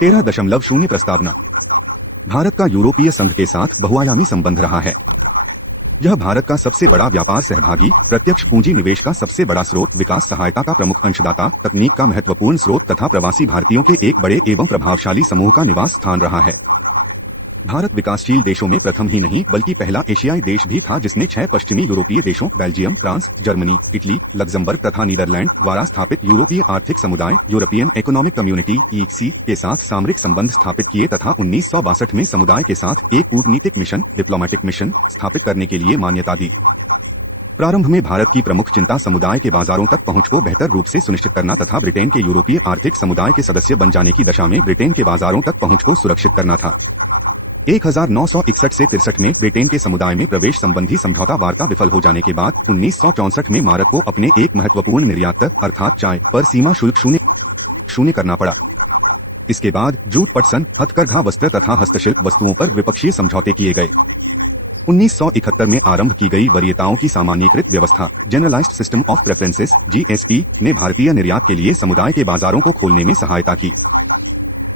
13.0 प्रस्तावना। भारत का यूरोपीय संघ के साथ बहुआयामी संबंध रहा है। यह भारत का सबसे बड़ा व्यापार सहभागी, प्रत्यक्ष पूंजी निवेश का सबसे बड़ा स्रोत, विकास सहायता का प्रमुख अंशदाता, तकनीक का महत्वपूर्ण स्रोत तथा प्रवासी भारतीयों के एक बड़े एवं प्रभावशाली समूह का निवास स्थान रहा है। भारत विकासशील देशों में प्रथम ही नहीं बल्कि पहला एशियाई देश भी था जिसने 6 पश्चिमी यूरोपीय देशों Belgium, France, Germany, Italy, Luxembourg तथा नीदरलैंड द्वारा स्थापित यूरोपीय आर्थिक समुदाय यूरोपियन इकोनॉमिक कम्युनिटी (ईईसी) के साथ सामरिक संबंध स्थापित किए तथा 1962 में समुदाय के साथ एक कूटनीतिक मिशन डिप्लोमेटिक मिशन स्थापित करने के लिए मान्यता दी। प्रारंभ में भारत की प्रमुख चिंता समुदाय के बाजारों तक पहुंच को बेहतर रूप से सुनिश्चित करना तथा ब्रिटेन के यूरोपीय आर्थिक समुदाय के सदस्य बन जाने की दशा में ब्रिटेन के बाजारों तक पहुंच को सुरक्षित करना था। 1961 से 63 में ब्रिटेन के समुदाय में प्रवेश संबंधी समझौता वार्ता विफल हो जाने के बाद 1964 में भारत को अपने एक महत्वपूर्ण निर्यात अर्थात चाय पर सीमा शुल्क शून्य करना पड़ा। इसके बाद जूट, पटसन, हथकरघा वस्त्र तथा हस्तशिल्प वस्तुओं पर द्विपक्षीय समझौते किए गए। 1971 में आरंभ की गई वरीयताओं की सामान्यीकृत व्यवस्था जनरलाइज्ड सिस्टम ऑफ प्रेफरेंसेस (जीएसपी) ने भारतीय निर्यात के लिए समुदाय के बाजारों को खोलने में सहायता की।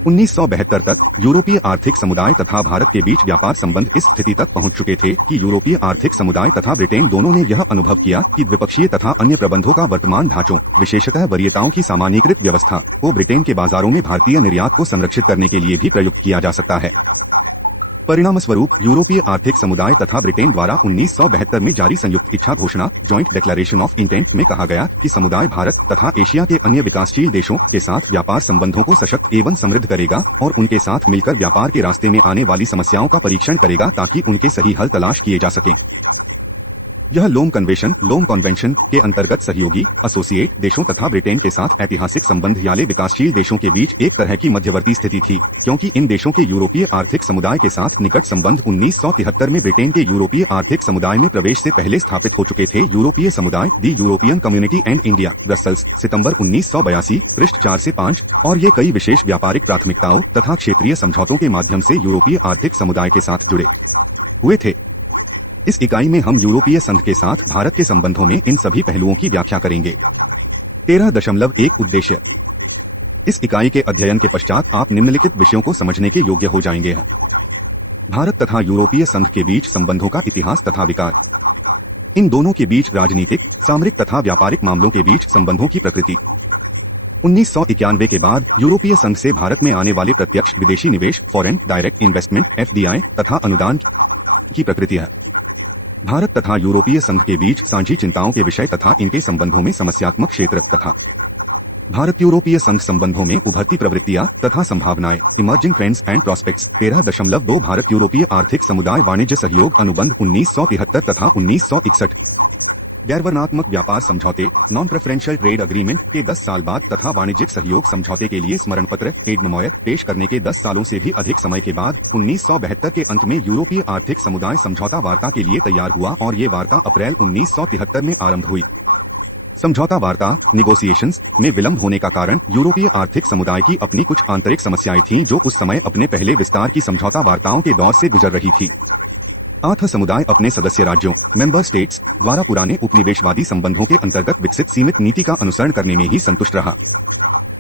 1972 तक यूरोपीय आर्थिक समुदाय तथा भारत के बीच व्यापार संबंध इस स्थिति तक पहुंच चुके थे कि यूरोपीय आर्थिक समुदाय तथा ब्रिटेन दोनों ने यह अनुभव किया कि द्विपक्षीय तथा अन्य प्रबंधों का वर्तमान ढांचों, विशेषतः वरीयताओं की सामान्यीकृत व्यवस्था को ब्रिटेन के बाजारों में भारतीय निर्यात को संरक्षित करने के लिए भी प्रयुक्त किया जा सकता है। परिणामस्वरूप यूरोपीय आर्थिक समुदाय तथा ब्रिटेन द्वारा 1972 में जारी संयुक्त इच्छा घोषणा जॉइंट डिक्लेरेशन ऑफ इंटेंट में कहा गया कि समुदाय भारत तथा एशिया के अन्य विकासशील देशों के साथ व्यापार संबंधों को सशक्त एवं समृद्ध करेगा और उनके साथ मिलकर व्यापार के रास्ते में आने वाली समस्याओं का परीक्षण करेगा ताकि उनके सही हल तलाश किए जा सकें। यह लोम कन्वेंशन के अंतर्गत सहयोगी एसोसिएट देशों तथा ब्रिटेन के साथ ऐतिहासिक संबंध याले विकासशील देशों के बीच एक तरह की मध्यवर्ती स्थिति थी, क्योंकि इन देशों के यूरोपीय आर्थिक समुदाय के साथ निकट संबंध 1973 में ब्रिटेन के यूरोपीय आर्थिक समुदाय में प्रवेश से पहले स्थापित हो चुके थे। यूरोपीय समुदाय the European Community and India, Brussels, सितंबर 1982, पृष्ठ 4 से 5, और ये कई विशेष व्यापारिक प्राथमिकताओं तथा क्षेत्रीय समझौतों के माध्यम से यूरोपीय आर्थिक समुदाय के साथ जुड़े हुए थे। इस इकाई में हम यूरोपीय संघ के साथ भारत के संबंधों में इन सभी पहलुओं की व्याख्या करेंगे। 13.1 उद्देश्य। इस इकाई के अध्ययन के पश्चात आप निम्नलिखित विषयों को समझने के योग्य हो जाएंगे। भारत तथा यूरोपीय संघ के बीच संबंधों का इतिहास तथा विकार, इन दोनों के बीच राजनीतिक, सामरिक तथा व्यापारिक मामलों के बीच संबंधों की प्रकृति, 1991 के बाद यूरोपीय संघ से भारत में आने वाले प्रत्यक्ष विदेशी निवेश फॉरेन डायरेक्ट इन्वेस्टमेंट (FDI) तथा अनुदान की प्रकृति है। भारत तथा यूरोपीय संघ के बीच साझी चिंताओं के विषय तथा इनके संबंधों में समस्यात्मक क्षेत्र तथा भारत यूरोपीय संघ संबंधों में उभरती प्रवृत्तियां तथा संभावनाएं, emerging trends and prospects. 13.2 Bharat यूरोपीय आर्थिक समुदाय वाणिज्य सहयोग अनुबंध 1973 तथा 1961, गैरवर्णात्मक व्यापार समझौते नॉन प्रेफरेंशियल ट्रेड अग्रीमेंट के 10 साल बाद तथा वाणिज्यिक सहयोग समझौते के लिए स्मरण पत्र एड मेमोयर पेश करने के 10 सालों से भी अधिक समय के बाद 1972 के अंत में यूरोपीय आर्थिक समुदाय समझौता वार्ता के लिए तैयार हुआ और ये वार्ता अप्रैल 1973 में आरंभ हुई। समझौता वार्ता निगोसिएशंस में विलंब होने का कारण यूरोपीय आर्थिक समुदाय की अपनी कुछ आंतरिक समस्याएं थीं जो उस समय अपने पहले विस्तार की समझौता वार्ताओं के दौर से गुजर रही थी। आर्थ समुदाय अपने सदस्य राज्यों मेंबर स्टेट्स द्वारा पुराने उपनिवेशवादी संबंधों के अंतर्गत विकसित सीमित नीति का अनुसरण करने में ही संतुष्ट रहा।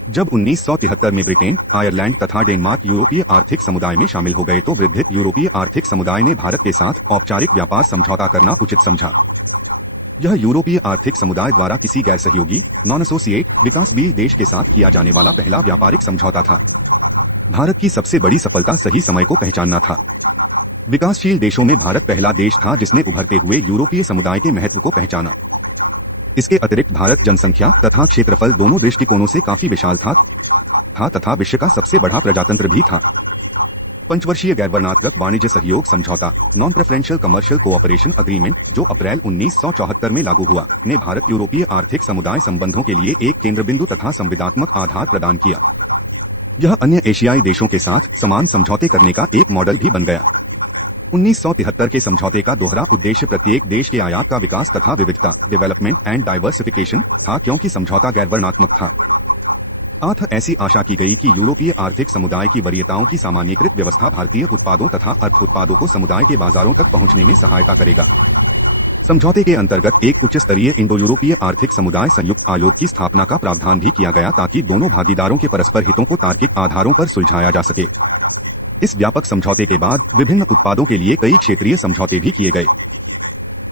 जब 1973 में ब्रिटेन, आयरलैंड तथा डेनमार्क यूरोपीय आर्थिक समुदाय में शामिल हो गए तो वृद्धित यूरोपीय आर्थिक समुदाय ने भारत के साथ औपचारिक व्यापार समझौता करना उचित समझा। यह यूरोपीय आर्थिक समुदाय द्वारा किसी गैर सहयोगी नॉन एसोसिएट विकासशील देश के साथ किया जाने वाला पहला व्यापारिक समझौता था। भारत की सबसे बड़ी सफलता सही समय को पहचानना था। विकासशील देशों में भारत पहला देश था जिसने उभरते हुए यूरोपीय समुदाय के महत्व को पहचाना। इसके अतिरिक्त भारत जनसंख्या तथा क्षेत्रफल दोनों दृष्टिकोणों से काफी विशाल था तथा विश्व का सबसे बड़ा प्रजातंत्र भी था। पंचवर्षीय गैरवर्णात्मक वाणिज्य सहयोग समझौता non preferential commercial cooperation agreement जो अप्रैल 1974 में लागू हुआ ने भारत यूरोपीय आर्थिक समुदाय संबंधों के लिए एक केंद्र बिंदु तथा संविदात्मक आधार प्रदान किया। यह अन्य एशियाई देशों के साथ समान समझौते करने का एक मॉडल भी बन गया। 1973 के समझौते का दोहरा उद्देश्य प्रत्येक देश के आयात का विकास तथा विविधता डेवलपमेंट एंड डाइवर्सिफिकेशन था, क्योंकि समझौता गैरवर्णात्मक था। ऐसी आशा की गई कि यूरोपीय आर्थिक समुदाय की वरीयताओं की सामान्यीकृत व्यवस्था भारतीय उत्पादों तथा अर्थ उत्पादों को समुदाय के बाजारों तक पहुंचने में सहायता करेगा। समझौते के अंतर्गत एक उच्च स्तरीय इंडो यूरोपीय आर्थिक समुदाय संयुक्त आयोग की स्थापना का प्रावधान भी किया गया ताकि दोनों भागीदारों के परस्पर हितों को तार्किक आधारों पर सुलझाया जा सके। इस व्यापक समझौते के बाद विभिन्न उत्पादों के लिए कई क्षेत्रीय समझौते भी किए गए।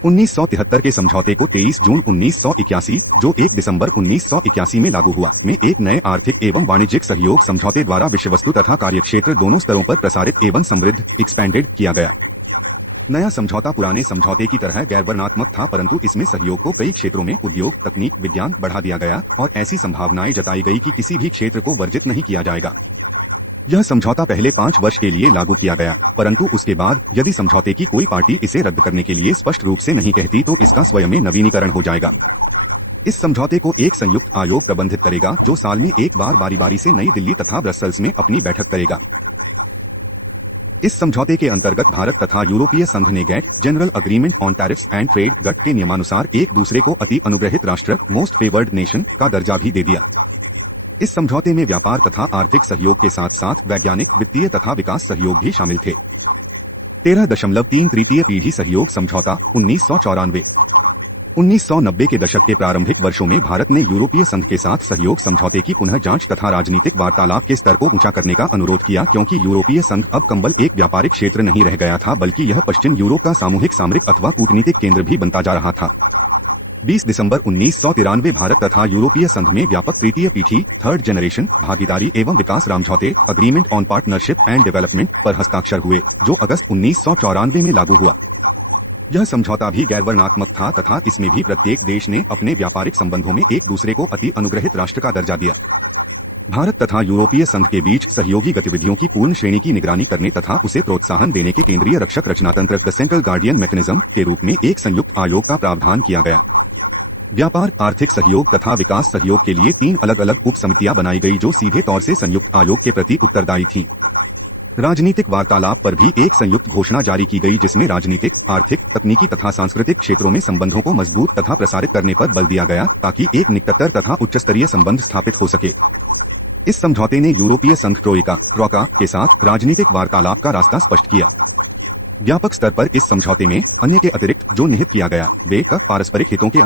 1973 के समझौते को 23 जून 1981, जो 1 दिसंबर 1981 में लागू हुआ, में एक नए आर्थिक एवं वाणिज्यिक सहयोग समझौते द्वारा विषयवस्तु तथा कार्यक्षेत्र दोनों स्तरों पर प्रसारित एवं समृद्ध एक्सपेंडेड किया गया। नया समझौता पुराने समझौते की तरह गैर वर्णात्मक था, परंतु इसमें सहयोग को कई क्षेत्रों में उद्योग, तकनीक, विज्ञान बढ़ा दिया गया और ऐसी संभावनाएं जताई गई कि किसी भी क्षेत्र को वर्जित नहीं किया जाएगा। यह समझौता पहले 5 वर्ष के लिए लागू किया गया, परंतु उसके बाद यदि समझौते की कोई पार्टी इसे रद्द करने के लिए स्पष्ट रूप से नहीं कहती तो इसका स्वयं में नवीनीकरण हो जाएगा। इस समझौते को एक संयुक्त आयोग प्रबंधित करेगा जो साल में एक बार बारी बारी से नई दिल्ली तथा ब्रसेल्स में अपनी बैठक करेगा। इस समझौते के अंतर्गत भारत तथा यूरोपीय संघ ने GATT General Agreement on Tariffs and Trade गट के नियमानुसार एक दूसरे को अति अनुग्रहित राष्ट्र मोस्ट फेवर्ड नेशन का दर्जा भी दे दिया। इस समझौते में व्यापार तथा आर्थिक सहयोग के साथ साथ वैज्ञानिक, वित्तीय तथा विकास सहयोग भी शामिल थे। 13.3 तृतीय पीढ़ी सहयोग समझौता 1994। 1990 के दशक के प्रारंभिक वर्षों में भारत ने यूरोपीय संघ के साथ सहयोग समझौते की पुनः जांच तथा राजनीतिक वार्तालाप के स्तर को ऊंचा करने का अनुरोध किया, क्योंकि यूरोपीय संघ अब केवल एक व्यापारिक क्षेत्र नहीं रह गया था बल्कि यह पश्चिम यूरोप का सामूहिक, सामरिक अथवा कूटनीतिक केंद्र भी बनता जा रहा था। 20 दिसंबर 1993 भारत तथा यूरोपीय संघ में व्यापक तृतीय पीढ़ी थर्ड जनरेशन भागीदारी एवं विकास समझौते agreement on partnership and development पर हस्ताक्षर हुए, जो अगस्त 1994 में लागू हुआ। यह समझौता भी गैर वर्णात्मक था तथा इसमें भी प्रत्येक देश ने अपने व्यापारिक संबंधों में एक दूसरे को अति अनुग्रहित राष्ट्र का दर्जा दिया। भारत तथा यूरोपीय संघ के बीच सहयोगी गतिविधियों की पूर्ण श्रेणी की निगरानी करने तथा उसे प्रोत्साहन देने के केंद्रीय रक्षक रचनातंत्र द सेंट्रल गार्डियन मैकेनिज्म के रूप में एक संयुक्त आयोग का प्रावधान किया गया। व्यापार, आर्थिक सहयोग तथा विकास सहयोग के लिए 3 अलग अलग उप समितियां बनाई गई जो सीधे तौर से संयुक्त आयोग के प्रति उत्तरदायी थीं। राजनीतिक वार्तालाप पर भी एक संयुक्त घोषणा जारी की गई जिसमें राजनीतिक, आर्थिक, तकनीकी तथा सांस्कृतिक क्षेत्रों में संबंधों को मजबूत तथा प्रसारित करने पर बल दिया गया ताकि एक निकटतर तथा उच्चस्तरीय संबंध स्थापित हो सके। इस समझौते ने यूरोपीय संघ ट्रोइका के साथ राजनीतिक वार्तालाप का रास्ता स्पष्ट किया। व्यापक स्तर पर इस समझौते में अन्य के अतिरिक्त जो निहित किया गया वे पारस्परिक हितों के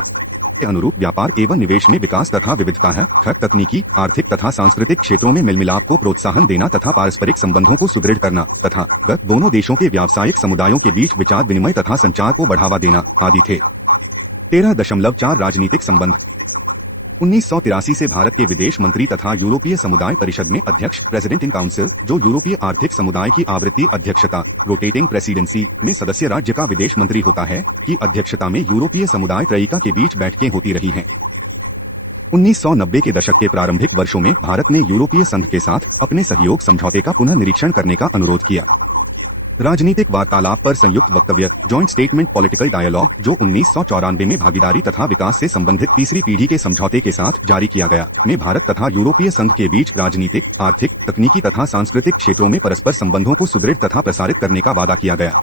अनुरूप व्यापार एवं निवेश में विकास तथा विविधता है, तकनीकी, आर्थिक तथा सांस्कृतिक क्षेत्रों में मेलमिलाप को प्रोत्साहन देना तथा पारस्परिक संबंधों को सुदृढ़ करना तथा दोनों देशों के व्यावसायिक समुदायों के बीच विचार विनिमय तथा संचार को बढ़ावा देना आदि थे। 13.4 राजनीतिक संबंध। 1983 से भारत के विदेश मंत्री तथा यूरोपीय समुदाय परिषद में अध्यक्ष प्रेसिडेंट इन काउंसिल, जो यूरोपीय आर्थिक समुदाय की आवृत्ति अध्यक्षता रोटेटिंग प्रेसिडेंसी में सदस्य राज्य का विदेश मंत्री होता है, की अध्यक्षता में यूरोपीय समुदाय ट्रोइका के बीच बैठकें होती रही हैं। 1990 के दशक के प्रारंभिक वर्षों में भारत ने यूरोपीय संघ के साथ अपने सहयोग समझौते का पुनः निरीक्षण करने का अनुरोध किया। राजनीतिक वार्तालाप पर संयुक्त वक्तव्य जॉइंट स्टेटमेंट पॉलिटिकल डायलॉग, जो 1994 में भागीदारी तथा विकास से संबंधित तीसरी पीढ़ी के समझौते के साथ जारी किया गया, में भारत तथा यूरोपीय संघ के बीच राजनीतिक, आर्थिक, तकनीकी तथा सांस्कृतिक क्षेत्रों में परस्पर संबंधों को सुदृढ़ तथा प्रसारित करने का वादा किया गया।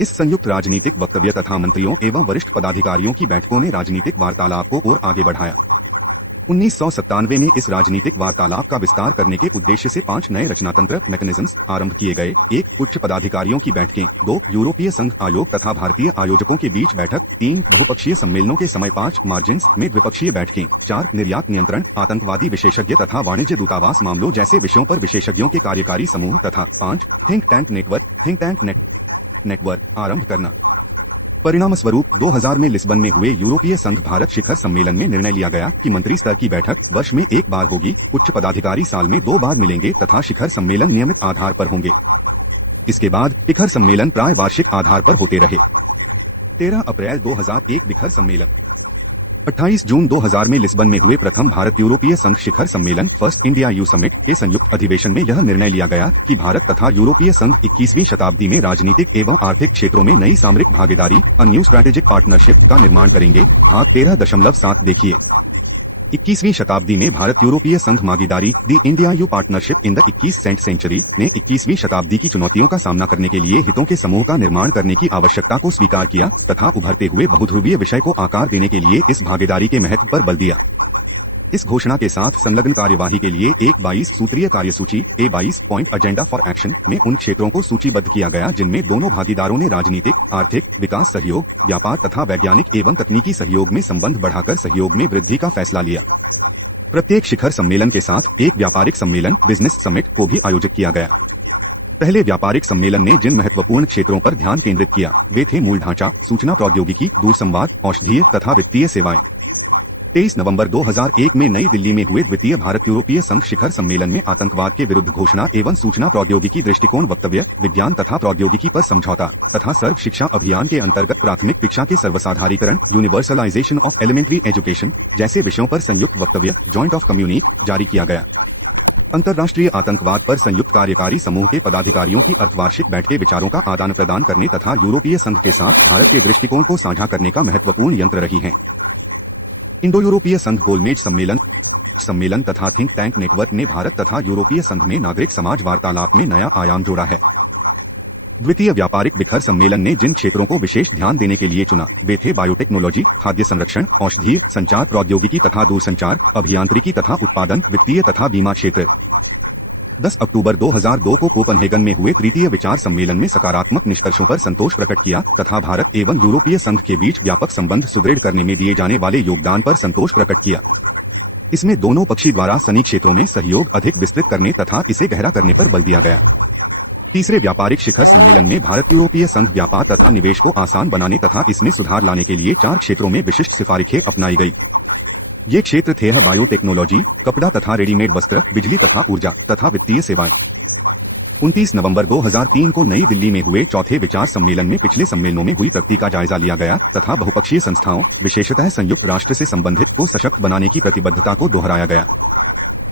इस संयुक्त राजनीतिक वक्तव्य तथा मंत्रियों एवं वरिष्ठ पदाधिकारियों की बैठकों ने राजनीतिक वार्तालाप को और आगे बढ़ाया। 1997 में इस राजनीतिक वार्तालाप का विस्तार करने के उद्देश्य से 5 नए रचनातंत्र मैकेनिज्म्स आरंभ किए गए। 1 उच्च पदाधिकारियों की बैठकें, 2 यूरोपीय संघ आयोग तथा भारतीय आयोजकों के बीच बैठक, 3 बहुपक्षीय सम्मेलनों के समय 5 मार्जिन्स में द्विपक्षीय बैठकें, 4 निर्यात नियंत्रण, आतंकवादी विशेषज्ञ तथा वाणिज्य दूतावास मामलों जैसे विषयों पर विशेषज्ञों के कार्यकारी समूह तथा 5 थिंक टैंक नेटवर्क आरंभ करना। परिणाम स्वरूप 2000 में लिस्बन में हुए यूरोपीय संघ भारत शिखर सम्मेलन में निर्णय लिया गया कि मंत्री स्तर की बैठक वर्ष में एक बार होगी, उच्च पदाधिकारी साल में 2 बार मिलेंगे तथा शिखर सम्मेलन नियमित आधार पर होंगे। इसके बाद शिखर सम्मेलन प्राय वार्षिक आधार पर होते रहे। 13 अप्रैल 2001 शिखर सम्मेलन। 28 जून 2000 में लिस्बन में हुए प्रथम भारत यूरोपीय संघ शिखर सम्मेलन फर्स्ट इंडिया यू समिट के संयुक्त अधिवेशन में यह निर्णय लिया गया कि भारत तथा यूरोपीय संघ 21वीं शताब्दी में राजनीतिक एवं आर्थिक क्षेत्रों में नई सामरिक भागीदारी अ न्यू स्ट्रैटेजिक पार्टनरशिप का निर्माण करेंगे। भाग 13.7 देखिए। 21वीं शताब्दी में भारत यूरोपीय संघ भागीदारी the India you partnership in the 21वीं सेंचुरी ने 21वीं शताब्दी की चुनौतियों का सामना करने के लिए हितों के समूह का निर्माण करने की आवश्यकता को स्वीकार किया तथा उभरते हुए बहुध्रुवीय विषय को आकार देने के लिए इस भागीदारी के महत्व पर बल दिया। इस घोषणा के साथ संलग्न कार्यवाही के लिए एक 22 सूत्रीय कार्यसूची A22 point agenda for action में उन क्षेत्रों को सूचीबद्ध किया गया जिनमें दोनों भागीदारों ने राजनीतिक, आर्थिक, विकास सहयोग, व्यापार तथा वैज्ञानिक एवं तकनीकी सहयोग में संबंध बढ़ाकर सहयोग में वृद्धि का फैसला लिया। प्रत्येक शिखर सम्मेलन के साथ एक व्यापारिक सम्मेलन बिजनेस समिट को भी आयोजित किया गया। पहले व्यापारिक सम्मेलन ने जिन महत्वपूर्ण क्षेत्रों पर ध्यान केंद्रित किया वे थे मूल ढांचा, सूचना प्रौद्योगिकी, दूरसंवाद, औषधीय तथा वित्तीय सेवाएं। 23 नवंबर 2001 में नई दिल्ली में हुए द्वितीय भारत यूरोपीय संघ शिखर सम्मेलन में आतंकवाद के विरुद्ध घोषणा एवं सूचना प्रौद्योगिकी दृष्टिकोण वक्तव्य, विज्ञान तथा प्रौद्योगिकी पर समझौता तथा सर्व शिक्षा अभियान के अंतर्गत प्राथमिक शिक्षा के सर्वसाधारीकरण यूनिवर्सलाइजेशन ऑफ एलिमेंट्री एजुकेशन जैसे विषयों पर संयुक्त वक्तव्य जॉइंट ऑफ कम्युनिक जारी किया गया। अंतर्राष्ट्रीय आतंकवाद पर संयुक्त कार्यकारी समूह के पदाधिकारियों की अर्धवार्षिक बैठकें विचारों का आदान प्रदान करने तथा यूरोपीय संघ के साथ भारत के दृष्टिकोण को साझा करने का महत्वपूर्ण यंत्र रही हैं। इंडो यूरोपीय संघ गोलमेज सम्मेलन तथा थिंक टैंक नेटवर्क ने भारत तथा यूरोपीय संघ में नागरिक समाज वार्तालाप में नया आयाम जोड़ा है। द्वितीय व्यापारिक शिखर सम्मेलन ने जिन क्षेत्रों को विशेष ध्यान देने के लिए चुना वे थे बायोटेक्नोलॉजी, खाद्य संरक्षण, औषधीय, संचार प्रौद्योगिकी तथा दूरसंचार, अभियांत्रिकी तथा उत्पादन, वित्तीय तथा बीमा क्षेत्र। 10 अक्टूबर 2002 को कोपनहेगन में हुए तृतीय विचार सम्मेलन में सकारात्मक निष्कर्षों पर संतोष प्रकट किया तथा भारत एवं यूरोपीय संघ के बीच व्यापक संबंध सुदृढ़ करने में दिए जाने वाले योगदान पर संतोष प्रकट किया। इसमें दोनों पक्षी द्वारा सनी क्षेत्रों में सहयोग अधिक विस्तृत करने तथा इसे गहरा करने पर बल दिया गया। तीसरे व्यापारिक शिखर सम्मेलन में भारत यूरोपीय संघ व्यापार तथा निवेश को आसान बनाने तथा इसमें सुधार लाने के लिए 4 क्षेत्रों में विशिष्ट सिफारिशें अपनाई गई। ये क्षेत्र थे बायोटेक्नोलॉजी, कपड़ा तथा रेडीमेड वस्त्र, बिजली तथा ऊर्जा तथा वित्तीय सेवाएं। 29 नवंबर 2003 को नई दिल्ली में हुए चौथे विचार सम्मेलन में पिछले सम्मेलनों में हुई प्रगति का जायजा लिया गया तथा बहुपक्षीय संस्थाओं, विशेषतः संयुक्त राष्ट्र से संबंधित को सशक्त बनाने की प्रतिबद्धता को दोहराया गया।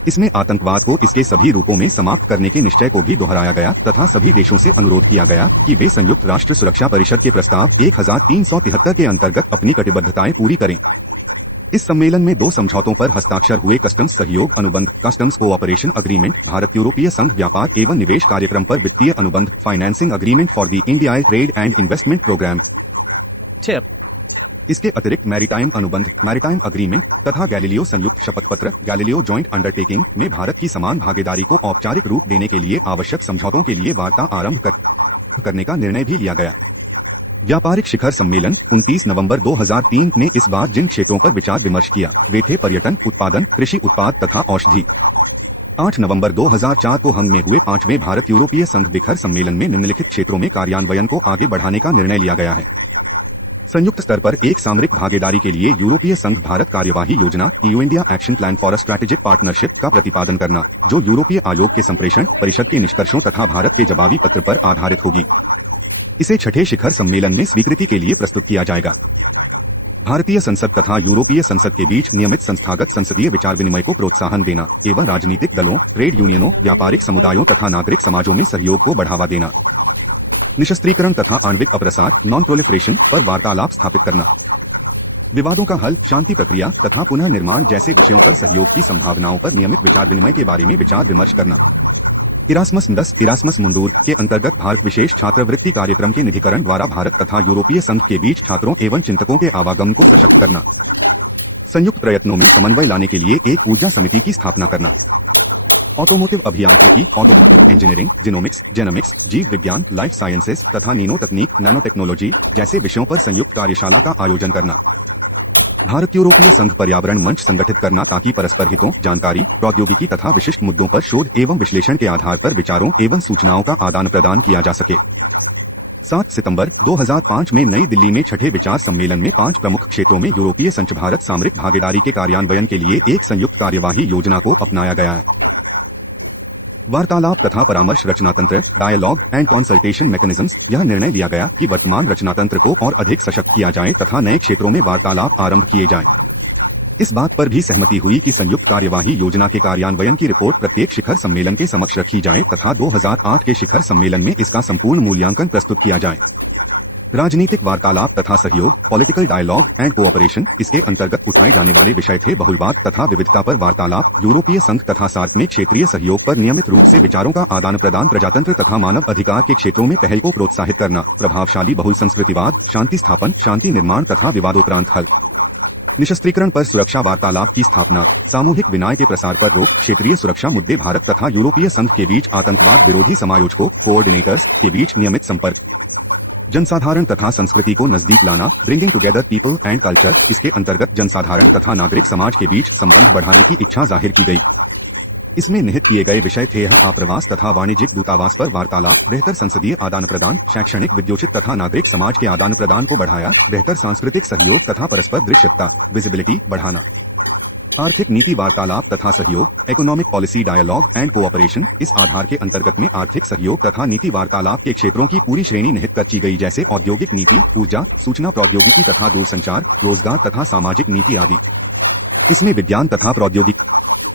इसमें आतंकवाद को इसके सभी रूपों में समाप्त करने के निश्चय को भी दोहराया गया तथा सभी देशों से अनुरोध किया गया कि वे संयुक्त राष्ट्र सुरक्षा परिषद के प्रस्ताव 1373 के अंतर्गत अपनी कटिबद्धताएं पूरी करें। इस सम्मेलन में 2 समझौतों पर हस्ताक्षर हुए कस्टम्स सहयोग अनुबंध, कस्टम्स कोऑपरेशन अग्रीमेंट, भारत यूरोपीय संघ व्यापार एवं निवेश कार्यक्रम पर वित्तीय अनुबंध, financing agreement for the India trade and investment programme. इसके अतिरिक्त मैरीटाइम अनुबंध, मैरीटाइम अग्रीमेंट तथा गैलीलियो संयुक्त शपथ पत्र, गैलीलियो जॉइंट अंडरटेकिंग में भारत की समान भागीदारी को औपचारिक रूप देने के लिए आवश्यक समझौतों के लिए वार्ता आरंभ करने का निर्णय भी लिया गया। व्यापारिक शिखर सम्मेलन 29 नवंबर 2003 ने इस बार जिन क्षेत्रों पर विचार विमर्श किया वे थे पर्यटन, उत्पादन, कृषि उत्पाद तथा औषधि। 8 नवंबर 2004 को हंग में हुए 5वें भारत यूरोपीय संघ शिखर सम्मेलन में निम्नलिखित क्षेत्रों में कार्यान्वयन को आगे बढ़ाने का निर्णय लिया गया है। संयुक्त स्तर पर एक सामरिक भागीदारी के लिए यूरोपीय संघ भारत कार्यवाही योजना EU India action plan for a strategic partnership का प्रतिपादन करना, जो यूरोपीय आयोग के संप्रेषण, परिषद के निष्कर्षों तथा भारत के जवाबी पत्र पर आधारित होगी। इसे छठे शिखर सम्मेलन में स्वीकृति के लिए प्रस्तुत किया जाएगा। भारतीय संसद तथा यूरोपीय संसद के बीच नियमित संस्थागत संसदीय विचार विनिमय को प्रोत्साहन देना एवं राजनीतिक दलों, ट्रेड यूनियनों, व्यापारिक समुदायों तथा नागरिक समाजों में सहयोग को बढ़ावा देना। निशस्त्रीकरण तथा आणविक अप्रसार नॉन प्रोलिफरेशन पर वार्तालाप स्थापित करना। विवादों का हल, शांति प्रक्रिया तथा पुनः निर्माण जैसे विषयों पर सहयोग की संभावनाओं पर नियमित विचार विनिमय के बारे में विचार विमर्श करना। इरास्मस मुंडूर के अंतर्गत भारत विशेष छात्रवृत्ति कार्यक्रम के निधिकरण द्वारा भारत तथा यूरोपीय संघ के बीच छात्रों एवं चिंतकों के आवागमन को सशक्त करना। संयुक्त प्रयत्नों में समन्वय लाने के लिए एक ऊर्जा समिति की स्थापना करना। ऑटोमोटिव अभियांत्रिकी, ऑटोमोटिव इंजीनियरिंग, जेनोमिक्स, जीव विज्ञान, लाइफ साइंसेस तथा नैनो तकनीक, नैनो टेक्नोलॉजी जैसे विषयों पर संयुक्त कार्यशाला का आयोजन करना। भारत यूरोपीय संघ पर्यावरण मंच संगठित करना ताकि परस्पर हितों, जानकारी, प्रौद्योगिकी तथा विशिष्ट मुद्दों पर शोध एवं विश्लेषण के आधार पर विचारों एवं सूचनाओं का आदान प्रदान किया जा सके। 7 सितंबर 2005 में नई दिल्ली में छठे विचार सम्मेलन में 5 प्रमुख क्षेत्रों में यूरोपीय संघ भारत सामरिक भागीदारी के कार्यान्वयन के लिए एक संयुक्त कार्यवाही योजना को अपनाया गया है। वार्तालाप तथा परामर्श रचनातंत्र, डायलॉग एंड कंसल्टेशन मैकेनिज्म्स, यह निर्णय लिया गया कि वर्तमान रचनातंत्र को और अधिक सशक्त किया जाए तथा नए क्षेत्रों में वार्तालाप आरंभ किए जाएं। इस बात पर भी सहमति हुई कि संयुक्त कार्यवाही योजना के कार्यान्वयन की रिपोर्ट प्रत्येक शिखर सम्मेलन के समक्ष रखी जाए तथा 2008 के शिखर सम्मेलन में इसका संपूर्ण मूल्यांकन प्रस्तुत किया जाए। राजनीतिक वार्तालाप तथा सहयोग, पॉलिटिकल डायलॉग एंड कोऑपरेशन, इसके अंतर्गत उठाए जाने वाले विषय थे बहुलवाद तथा विविधता पर वार्तालाप, यूरोपीय संघ तथा सार्क में क्षेत्रीय सहयोग पर नियमित रूप से विचारों का आदान प्रदान, प्रजातंत्र तथा मानव अधिकार के क्षेत्रों में पहल को प्रोत्साहित करना, प्रभावशाली बहुल संस्कृतिवाद, शांति स्थापन, शांति निर्माण तथा विवादोपरांत हल। निशस्त्रीकरण पर सुरक्षा वार्तालाप की स्थापना, सामूहिक विनाश के प्रसार पर रोक, क्षेत्रीय सुरक्षा मुद्दे, भारत तथा यूरोपीय संघ के बीच आतंकवाद विरोधी समायोजकों कोऑर्डिनेटर्स के बीच नियमित संपर्क, जनसाधारण तथा संस्कृति को नजदीक लाना, bringing together people and culture. इसके अंतर्गत जनसाधारण तथा नागरिक समाज के बीच संबंध बढ़ाने की इच्छा जाहिर की गई। इसमें निहित किए गए विषय थे आप्रवास तथा वाणिज्यिक दूतावास पर वार्तालाप, बेहतर संसदीय आदान प्रदान, शैक्षणिक, विद्योचित तथा नागरिक समाज के आदान प्रदान को बढ़ाया, बेहतर सांस्कृतिक सहयोग तथा परस्पर दृश्यता विजिबिलिटी बढ़ाना, आर्थिक नीति वार्तालाप तथा सहयोग, economic policy dialogue and cooperation. इस आधार के अंतर्गत में आर्थिक सहयोग तथा नीति वार्तालाप के क्षेत्रों की पूरी श्रेणी निहित कर की गई, जैसे औद्योगिक नीति, ऊर्जा, सूचना प्रौद्योगिकी तथा दूरसंचार, रोजगार तथा सामाजिक नीति आदि। इसमें विज्ञान तथा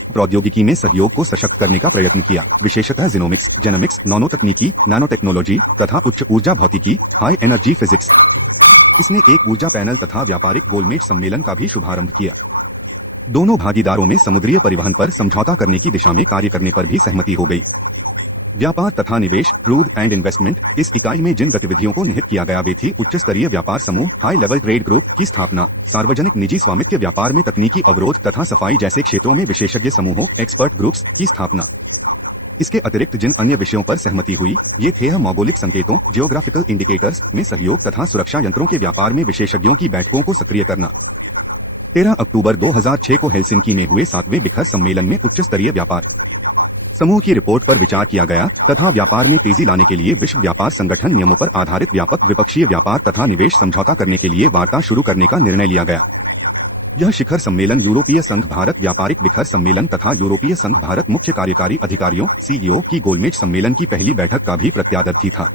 प्रौद्योगिकी में सहयोग को सशक्त करने का प्रयत्न किया, विशेषतः जीनोमिक्स, जेनोमिक्स, नैनो तकनीकी, नैनो टेक्नोलॉजी तथा उच्च ऊर्जा भौतिकी, हाई एनर्जी फिजिक्स। इसने एक ऊर्जा पैनल तथा व्यापारिक गोलमेज सम्मेलन का भी शुभारंभ किया। दोनों भागीदारों में समुद्रीय परिवहन पर समझौता करने की दिशा में कार्य करने पर भी सहमति हो गई। व्यापार तथा निवेश, ट्रूड एंड इन्वेस्टमेंट। इस इकाई में जिन गतिविधियों को निहित किया गया वे थी उच्च स्तरीय व्यापार समूह, हाई लेवल ट्रेड ग्रुप की स्थापना, सार्वजनिक निजी स्वामित्व व्यापार में तकनीकी अवरोध तथा सफाई जैसे क्षेत्रों में विशेषज्ञ समूहों, एक्सपर्ट ग्रुप्स की स्थापना। इसके अतिरिक्त जिन अन्य विषयों पर सहमति हुई ये थे भौगोलिक संकेतों, जियोग्राफिकल इंडिकेटर्स में सहयोग तथा सुरक्षा यंत्रों के व्यापार में विशेषज्ञों की बैठकों को सक्रिय करना। 13 अक्टूबर 2006 को हेलसिंकी में हुए 7वें शिखर सम्मेलन में उच्च स्तरीय व्यापार समूह की रिपोर्ट पर विचार किया गया तथा व्यापार में तेजी लाने के लिए विश्व व्यापार संगठन नियमों पर आधारित व्यापक द्विपक्षीय व्यापार तथा निवेश समझौता करने के लिए वार्ता शुरू करने का निर्णय लिया गया। यह शिखर सम्मेलन यूरोपीय संघ भारत व्यापारिक शिखर सम्मेलन तथा यूरोपीय संघ भारत मुख्य कार्यकारी अधिकारियों सीईओ की गोलमेज सम्मेलन की पहली बैठक का भी प्रत्यादर्थी था।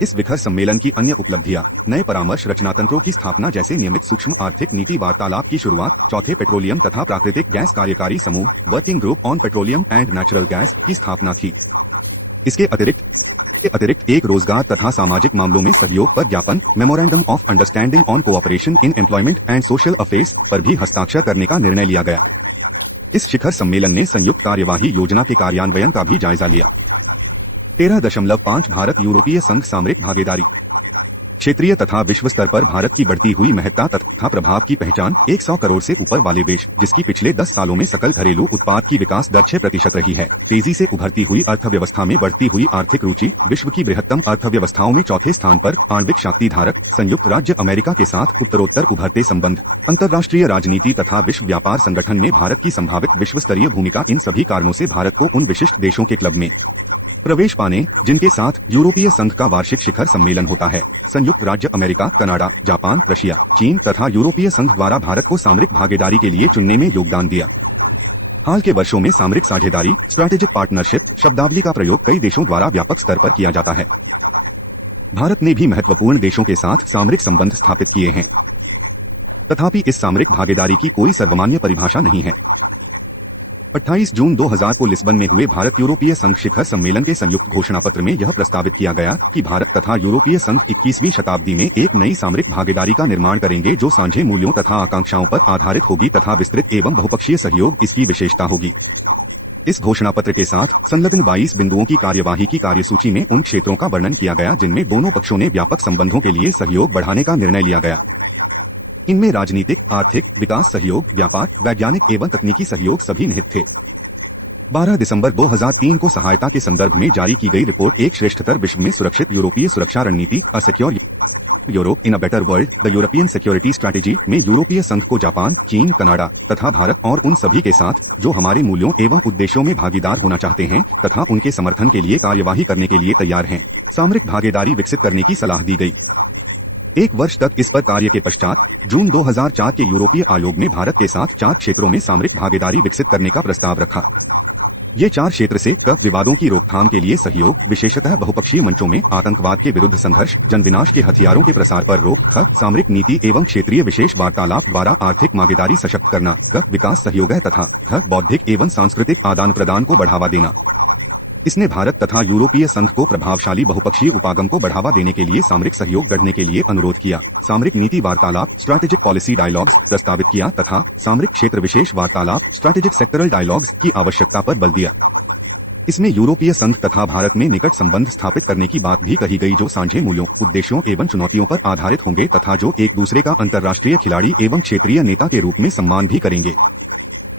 इस शिखर सम्मेलन की अन्य उपलब्धियां, नए परामर्श रचना तंत्रों की स्थापना जैसे नियमित सूक्ष्म आर्थिक नीति वार्तालाप की शुरुआत, चौथे पेट्रोलियम तथा प्राकृतिक गैस कार्यकारी समूह working group on petroleum and natural gas की स्थापना थी। इसके अतिरिक्त एक रोजगार तथा सामाजिक मामलों में सहयोग पर ज्ञापन, memorandum of understanding on cooperation in employment and social affairs पर भी हस्ताक्षर करने का निर्णय लिया गया। इस शिखर सम्मेलन ने संयुक्त कार्यवाही योजना के कार्यान्वयन का भी जायजा लिया। 13.5 भारत यूरोपीय संघ सामरिक भागीदारी। क्षेत्रीय तथा विश्व स्तर पर भारत की बढ़ती हुई महत्ता तथा प्रभाव की पहचान, 100 करोड़ से ऊपर वाले देश जिसकी पिछले 10 सालों में सकल घरेलू उत्पाद की विकास दर 6% रही है, तेजी से उभरती हुई अर्थव्यवस्था में बढ़ती हुई आर्थिक रुचि, विश्व की बृहत्तम अर्थव्यवस्थाओं में चौथे स्थान पर, आणविक शक्ति धारक संयुक्त राज्य अमेरिका के साथ उत्तरोत्तर उभरते संबंध, अंतर्राष्ट्रीय राजनीति तथा विश्व व्यापार संगठन में भारत की संभावित विश्व स्तरीय भूमिका। इन सभी कारणों से भारत को उन विशिष्ट देशों के क्लब में प्रवेश पाने जिनके साथ यूरोपीय संघ का वार्षिक शिखर सम्मेलन होता है, संयुक्त राज्य अमेरिका, कनाडा, जापान, रशिया, चीन तथा यूरोपीय संघ द्वारा भारत को सामरिक भागीदारी के लिए चुनने में योगदान दिया। हाल के वर्षों में सामरिक साझेदारी, स्ट्रैटेजिक पार्टनरशिप शब्दावली का प्रयोग कई देशों द्वारा व्यापक स्तर पर किया जाता है। भारत ने भी महत्वपूर्ण देशों के साथ सामरिक संबंध स्थापित किए हैं, तथापि इस सामरिक भागीदारी की कोई सर्वमान्य परिभाषा नहीं है। 28 जून 2000 को लिस्बन में हुए भारत यूरोपीय संघ शिखर सम्मेलन के संयुक्त घोषणा पत्र में यह प्रस्तावित किया गया कि भारत तथा यूरोपीय संघ 21वीं शताब्दी में एक नई सामरिक भागीदारी का निर्माण करेंगे जो साझे मूल्यों तथा आकांक्षाओं पर आधारित होगी तथा विस्तृत एवं बहुपक्षीय सहयोग इसकी विशेषता होगी। इस घोषणा पत्र के साथ संलग्न 22 बिंदुओं की कार्यवाही की कार्यसूची में उन क्षेत्रों का वर्णन किया गया जिनमें दोनों पक्षों ने व्यापक संबंधों के लिए सहयोग बढ़ाने का निर्णय लिया गया। इनमें राजनीतिक, आर्थिक, विकास सहयोग, व्यापार, वैज्ञानिक एवं तकनीकी सहयोग सभी निहित थे। 12 दिसंबर 2003 को सहायता के संदर्भ में जारी की गई रिपोर्ट एक श्रेष्ठतर विश्व में सुरक्षित यूरोपीय सुरक्षा रणनीति, a secure Europe in a better world, the European security strategy में यूरोपीय संघ को जापान, चीन, कनाडा तथा भारत और उन सभी के साथ जो हमारे मूल्यों एवं उद्देश्यों में भागीदार होना चाहते हैं तथा उनके समर्थन के लिए कार्यवाही करने के लिए तैयार हैं, सामरिक भागीदारी विकसित करने की सलाह दी गई। एक वर्ष तक इस पर कार्य के पश्चात जून 2004 के यूरोपीय आयोग ने भारत के साथ 4 क्षेत्रों में सामरिक भागीदारी विकसित करने का प्रस्ताव रखा। ये 4 क्षेत्र से क विवादों की रोकथाम के लिए सहयोग, विशेषतः बहुपक्षीय मंचों में आतंकवाद के विरुद्ध संघर्ष, जनविनाश के हथियारों के प्रसार पर रोक, ख सामरिक नीति एवं क्षेत्रीय विशेष वार्तालाप द्वारा आर्थिक भागीदारी सशक्त करना, ग विकास सहयोग है तथा घ बौद्धिक एवं सांस्कृतिक आदान प्रदान को बढ़ावा देना। इसने भारत तथा यूरोपीय संघ को प्रभावशाली बहुपक्षीय उपागम को बढ़ावा देने के लिए सामरिक सहयोग गढ़ने के लिए अनुरोध किया, सामरिक नीति वार्तालाप, स्ट्रैटेजिक पॉलिसी डायलॉग्स प्रस्तावित किया तथा सामरिक क्षेत्र विशेष वार्तालाप, स्ट्रैटेजिक सेक्टरल डायलॉग्स की आवश्यकता पर बल दिया। इसमें यूरोपीय संघ तथा भारत में निकट संबंध स्थापित करने की बात भी कही गई जो साझे मूल्यों, उद्देश्यों एवं चुनौतियों पर आधारित होंगे तथा जो एक दूसरे का अंतर्राष्ट्रीय खिलाड़ी एवं क्षेत्रीय नेता के रूप में सम्मान भी करेंगे।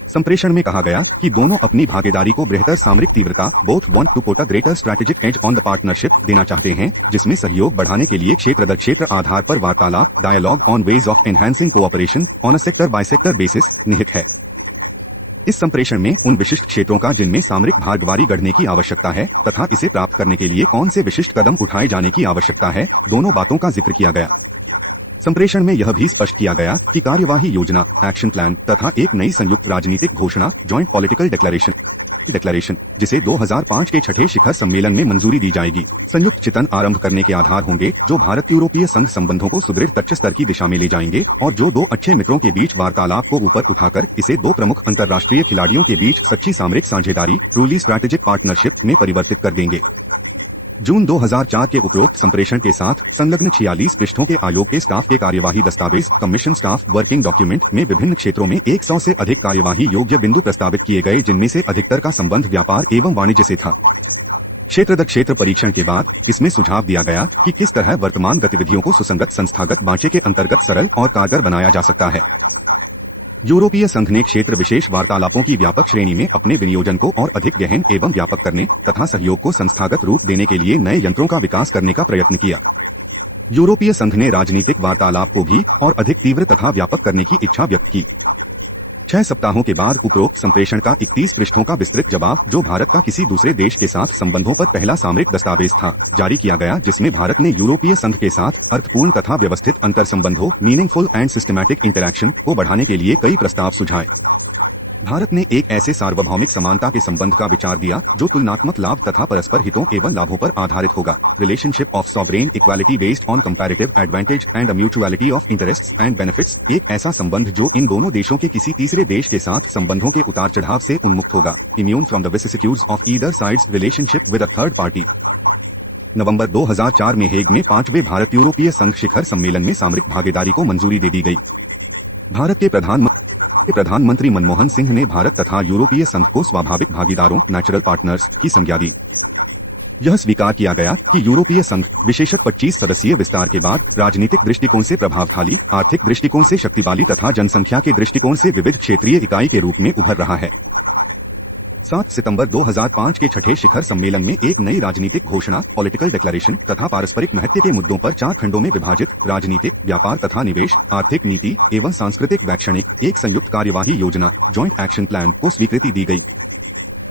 संप्रेषण में कहा गया कि दोनों अपनी भागीदारी को बेहतर सामरिक तीव्रता both want to put a greater strategic edge on the partnership देना चाहते हैं, जिसमें सहयोग बढ़ाने के लिए क्षेत्र दर क्षेत्र आधार पर वार्तालाप dialogue on ways of enhancing cooperation on a sector by sector basis निहित है। इस संप्रेषण में उन विशिष्ट क्षेत्रों का जिनमें सामरिक भागीदारी गढ़ने की आवश्यकता है तथा इसे प्राप्त करने के लिए कौन से विशिष्ट कदम उठाए जाने की आवश्यकता है, दोनों बातों का जिक्र किया गया। संप्रेषण में यह भी स्पष्ट किया गया कि कार्यवाही योजना एक्शन प्लान तथा एक नई संयुक्त राजनीतिक घोषणा जॉइंट पॉलिटिकल डिक्लेरेशन जिसे 2005 के छठे शिखर सम्मेलन में मंजूरी दी जाएगी, संयुक्त चिंतन आरंभ करने के आधार होंगे जो भारत यूरोपीय संघ संबंधों को सुदृढ़ तच्च स्तर की दिशा में ले जाएंगे और जो दो अच्छे मित्रों के बीच वार्तालाप को ऊपर उठाकर इसे दो प्रमुख अंतर्राष्ट्रीय खिलाड़ियों के बीच सच्ची सामरिक साझेदारी ट्रूली स्ट्रैटेजिक पार्टनरशिप में परिवर्तित कर देंगे। जून 2004 के उपरोक्त संप्रेषण के साथ संलग्न 46 पृष्ठों के आयोग के स्टाफ के कार्यवाही दस्तावेज कमीशन स्टाफ वर्किंग डॉक्यूमेंट में विभिन्न क्षेत्रों में 100 से अधिक कार्यवाही योग्य बिंदु प्रस्तावित किए गए, जिनमें से अधिकतर का संबंध व्यापार एवं वाणिज्य से था। क्षेत्र दर क्षेत्र परीक्षण के बाद इसमें सुझाव दिया गया कि किस तरह वर्तमान गतिविधियों को सुसंगत संस्थागत ढांचे के अंतर्गत सरल और कारगर बनाया जा सकता है। यूरोपीय संघ ने क्षेत्र विशेष वार्तालापों की व्यापक श्रेणी में अपने विनियोजन को और अधिक गहन एवं व्यापक करने तथा सहयोग को संस्थागत रूप देने के लिए नए यंत्रों का विकास करने का प्रयत्न किया। यूरोपीय संघ ने राजनीतिक वार्तालाप को भी और अधिक तीव्र तथा व्यापक करने की इच्छा व्यक्त की। 6 सप्ताहों के बाद उपरोक्त संप्रेषण का 31 पृष्ठों का विस्तृत जवाब, जो भारत का किसी दूसरे देश के साथ संबंधों पर पहला सामरिक दस्तावेज था, जारी किया गया, जिसमें भारत ने यूरोपीय संघ के साथ अर्थपूर्ण तथा व्यवस्थित अंतर संबंधों मीनिंगफुल एंड सिस्टमैटिक इंटरैक्शन को बढ़ाने के लिए कई प्रस्ताव सुझाए। भारत ने एक ऐसे सार्वभौमिक समानता के संबंध का विचार दिया जो तुलनात्मक लाभ तथा परस्पर हितों एवं लाभों पर आधारित होगा। Relationship of sovereign equality based on comparative advantage and mutuality of interests and benefits, एक ऐसा संबंध जो इन दोनों देशों के किसी तीसरे देश के साथ संबंधों के उतार चढ़ाव से उन्मुक्त होगा। Immune from the vicissitudes of either sides relationship with a third party. नवंबर 2004 में हेग में 5वें भारत यूरोपीय संघ शिखर सम्मेलन में सामरिक भागीदारी को मंजूरी दे दी गई। भारत के प्रधानमंत्री मनमोहन सिंह ने भारत तथा यूरोपीय संघ को स्वाभाविक भागीदारों नेचुरल पार्टनर्स की संज्ञा दी। यह स्वीकार किया गया कि यूरोपीय संघ विशेषक 25 सदस्यीय विस्तार के बाद राजनीतिक दृष्टिकोण से प्रभावशाली, आर्थिक दृष्टिकोण से शक्तिशाली तथा जनसंख्या के दृष्टिकोण से विविध क्षेत्रीय इकाई के रूप में उभर रहा है। 7 सितंबर 2005 के छठे शिखर सम्मेलन में एक नई राजनीतिक घोषणा पॉलिटिकल डिक्लेरेशन तथा पारस्परिक महत्व के मुद्दों पर 4 खंडों में विभाजित राजनीतिक, व्यापार तथा निवेश, आर्थिक नीति एवं सांस्कृतिक वैक्षणिक एक संयुक्त कार्यवाही योजना जॉइंट एक्शन प्लान को स्वीकृति दी गई।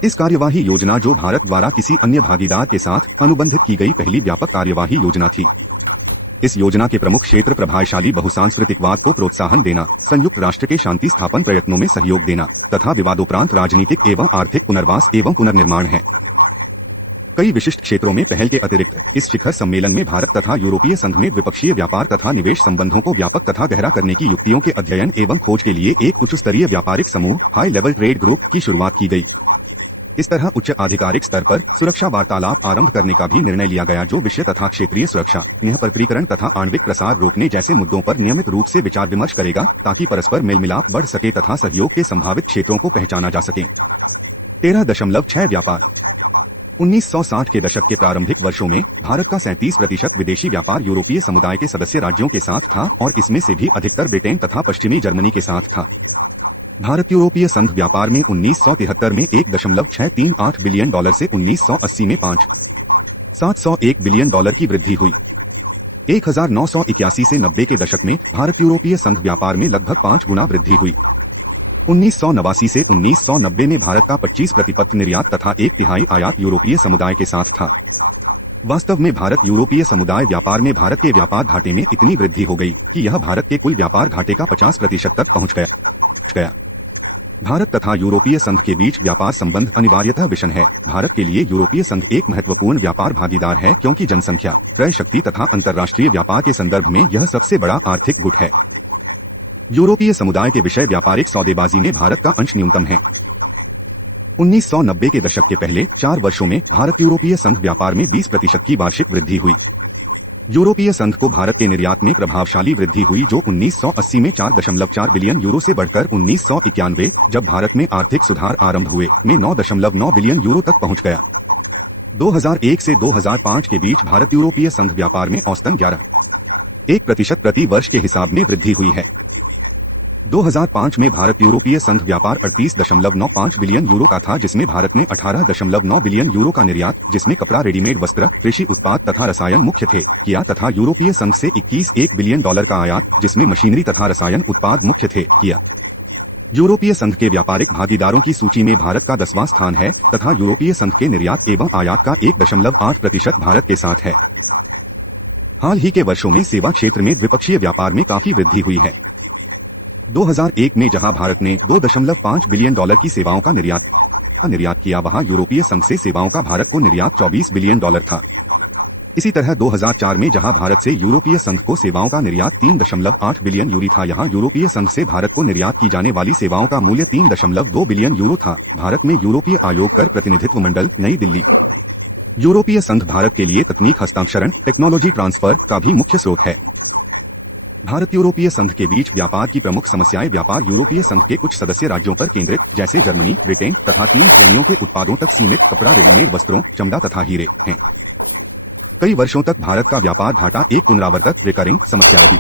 इस कार्यवाही योजना, जो भारत द्वारा किसी अन्य भागीदार के साथ अनुबंधित की गई पहली व्यापक कार्यवाही योजना थी। इस योजना के प्रमुख क्षेत्र प्रभावशाली बहुसांस्कृतिकवाद को प्रोत्साहन देना, संयुक्त राष्ट्र के शांति स्थापन प्रयत्नों में सहयोग देना तथा विवादोपरांत राजनीतिक एवं आर्थिक पुनर्वास एवं पुनर्निर्माण है। कई विशिष्ट क्षेत्रों में पहल के अतिरिक्त इस शिखर सम्मेलन में भारत तथा यूरोपीय संघ में द्विपक्षीय व्यापार तथा निवेश संबंधों को व्यापक तथा गहरा करने की युक्तियों के अध्ययन एवं खोज के लिए एक उच्च स्तरीय व्यापारिक समूह हाई लेवल ट्रेड ग्रुप की शुरुआत की गई। इस तरह उच्च आधिकारिक स्तर पर सुरक्षा वार्तालाप आरंभ करने का भी निर्णय लिया गया, जो विषय तथा क्षेत्रीय सुरक्षा, निःशस्त्रीकरण तथा आणविक प्रसार रोकने जैसे मुद्दों पर नियमित रूप से विचार विमर्श करेगा, ताकि परस्पर मेलमिलाप बढ़ सके तथा सहयोग के संभावित क्षेत्रों को पहचाना जा सके। 13.6 व्यापार। 1960 के दशक के प्रारंभिक वर्षों में भारत का 37% विदेशी व्यापार यूरोपीय समुदाय के सदस्य राज्यों के साथ था और इसमें से भी अधिकतर ब्रिटेन तथा पश्चिमी जर्मनी के साथ था। भारत यूरोपीय संघ व्यापार में 1973 में $1.638 बिलियन से 1980 में $5.701 बिलियन की वृद्धि हुई। 1981 से 90 के दशक में भारत यूरोपीय संघ व्यापार में लगभग 5 गुना वृद्धि हुई। 1989 से 1990 में भारत का 25% निर्यात तथा 1/3 आयात यूरोपीय समुदाय के साथ था। वास्तव में भारत यूरोपीय समुदाय व्यापार में भारत के व्यापार घाटे में इतनी वृद्धि हो गई कि यह भारत के कुल व्यापार घाटे का 50% तक पहुंच गया। भारत तथा यूरोपीय संघ के बीच व्यापार संबंध अनिवार्यतः विषम है। भारत के लिए यूरोपीय संघ एक महत्वपूर्ण व्यापार भागीदार है, क्योंकि जनसंख्या, क्रय शक्ति तथा अंतर्राष्ट्रीय व्यापार के संदर्भ में यह सबसे बड़ा आर्थिक गुट है। यूरोपीय समुदाय के विषय व्यापारिक सौदेबाजी में भारत का अंश न्यूनतम है। 1990 के दशक के पहले 4 वर्षों में भारत यूरोपीय संघ व्यापार में 20% की वार्षिक वृद्धि हुई। यूरोपीय संघ को भारत के निर्यात में प्रभावशाली वृद्धि हुई, जो 1980 में 4.4 बिलियन यूरो से बढ़कर 1991, जब भारत में आर्थिक सुधार आरंभ हुए, में 9.9 बिलियन यूरो तक पहुंच गया। 2001 से 2005 के बीच भारत यूरोपीय संघ व्यापार में औसतन 11% प्रति वर्ष के हिसाब में वृद्धि हुई है। 2005 में भारत यूरोपीय संघ व्यापार 38.95 बिलियन यूरो का था, जिसमें भारत ने 18.9 बिलियन यूरो का निर्यात, जिसमें कपड़ा, रेडीमेड वस्त्र, कृषि उत्पाद तथा रसायन मुख्य थे, किया, तथा यूरोपीय संघ से 21 बिलियन डॉलर का आयात, जिसमें मशीनरी तथा रसायन उत्पाद मुख्य थे, किया। यूरोपीय संघ के व्यापारिक भागीदारों की सूची में भारत का 10वां स्थान है तथा यूरोपीय संघ के निर्यात एवं आयात का 1.8% भारत के साथ है। हाल ही के वर्षों में सेवा क्षेत्र में द्विपक्षीय व्यापार में काफी वृद्धि हुई है। 2001 में जहां भारत ने 2.5 बिलियन डॉलर की सेवाओं का निर्यात किया, वहां यूरोपीय संघ से सेवाओं का भारत को निर्यात 24 बिलियन डॉलर था। इसी तरह 2004 में जहां भारत से यूरोपीय संघ को सेवाओं का निर्यात 3.8 बिलियन यूरो था, यहां यूरोपीय संघ से भारत को निर्यात की जाने वाली सेवाओं का मूल्य 3.2 बिलियन यूरो था। भारत में यूरोपीय आयोग कर प्रतिनिधित्व मंडल, नई दिल्ली। यूरोपीय संघ भारत के लिए तकनीक हस्तांतरण, टेक्नोलॉजी ट्रांसफर का भी मुख्य स्रोत है। भारत यूरोपीय संघ के बीच व्यापार की प्रमुख समस्याएं व्यापार यूरोपीय संघ के कुछ सदस्य राज्यों पर केंद्रित, जैसे जर्मनी, ब्रिटेन तथा 3 श्रेणियों के उत्पादों तक सीमित कपड़ा, रेडीमेड वस्त्रों, चमड़ा तथा हीरे हैं। कई वर्षों तक भारत का व्यापार घाटा एक पुनरावर्तक रिकरिंग समस्या रही।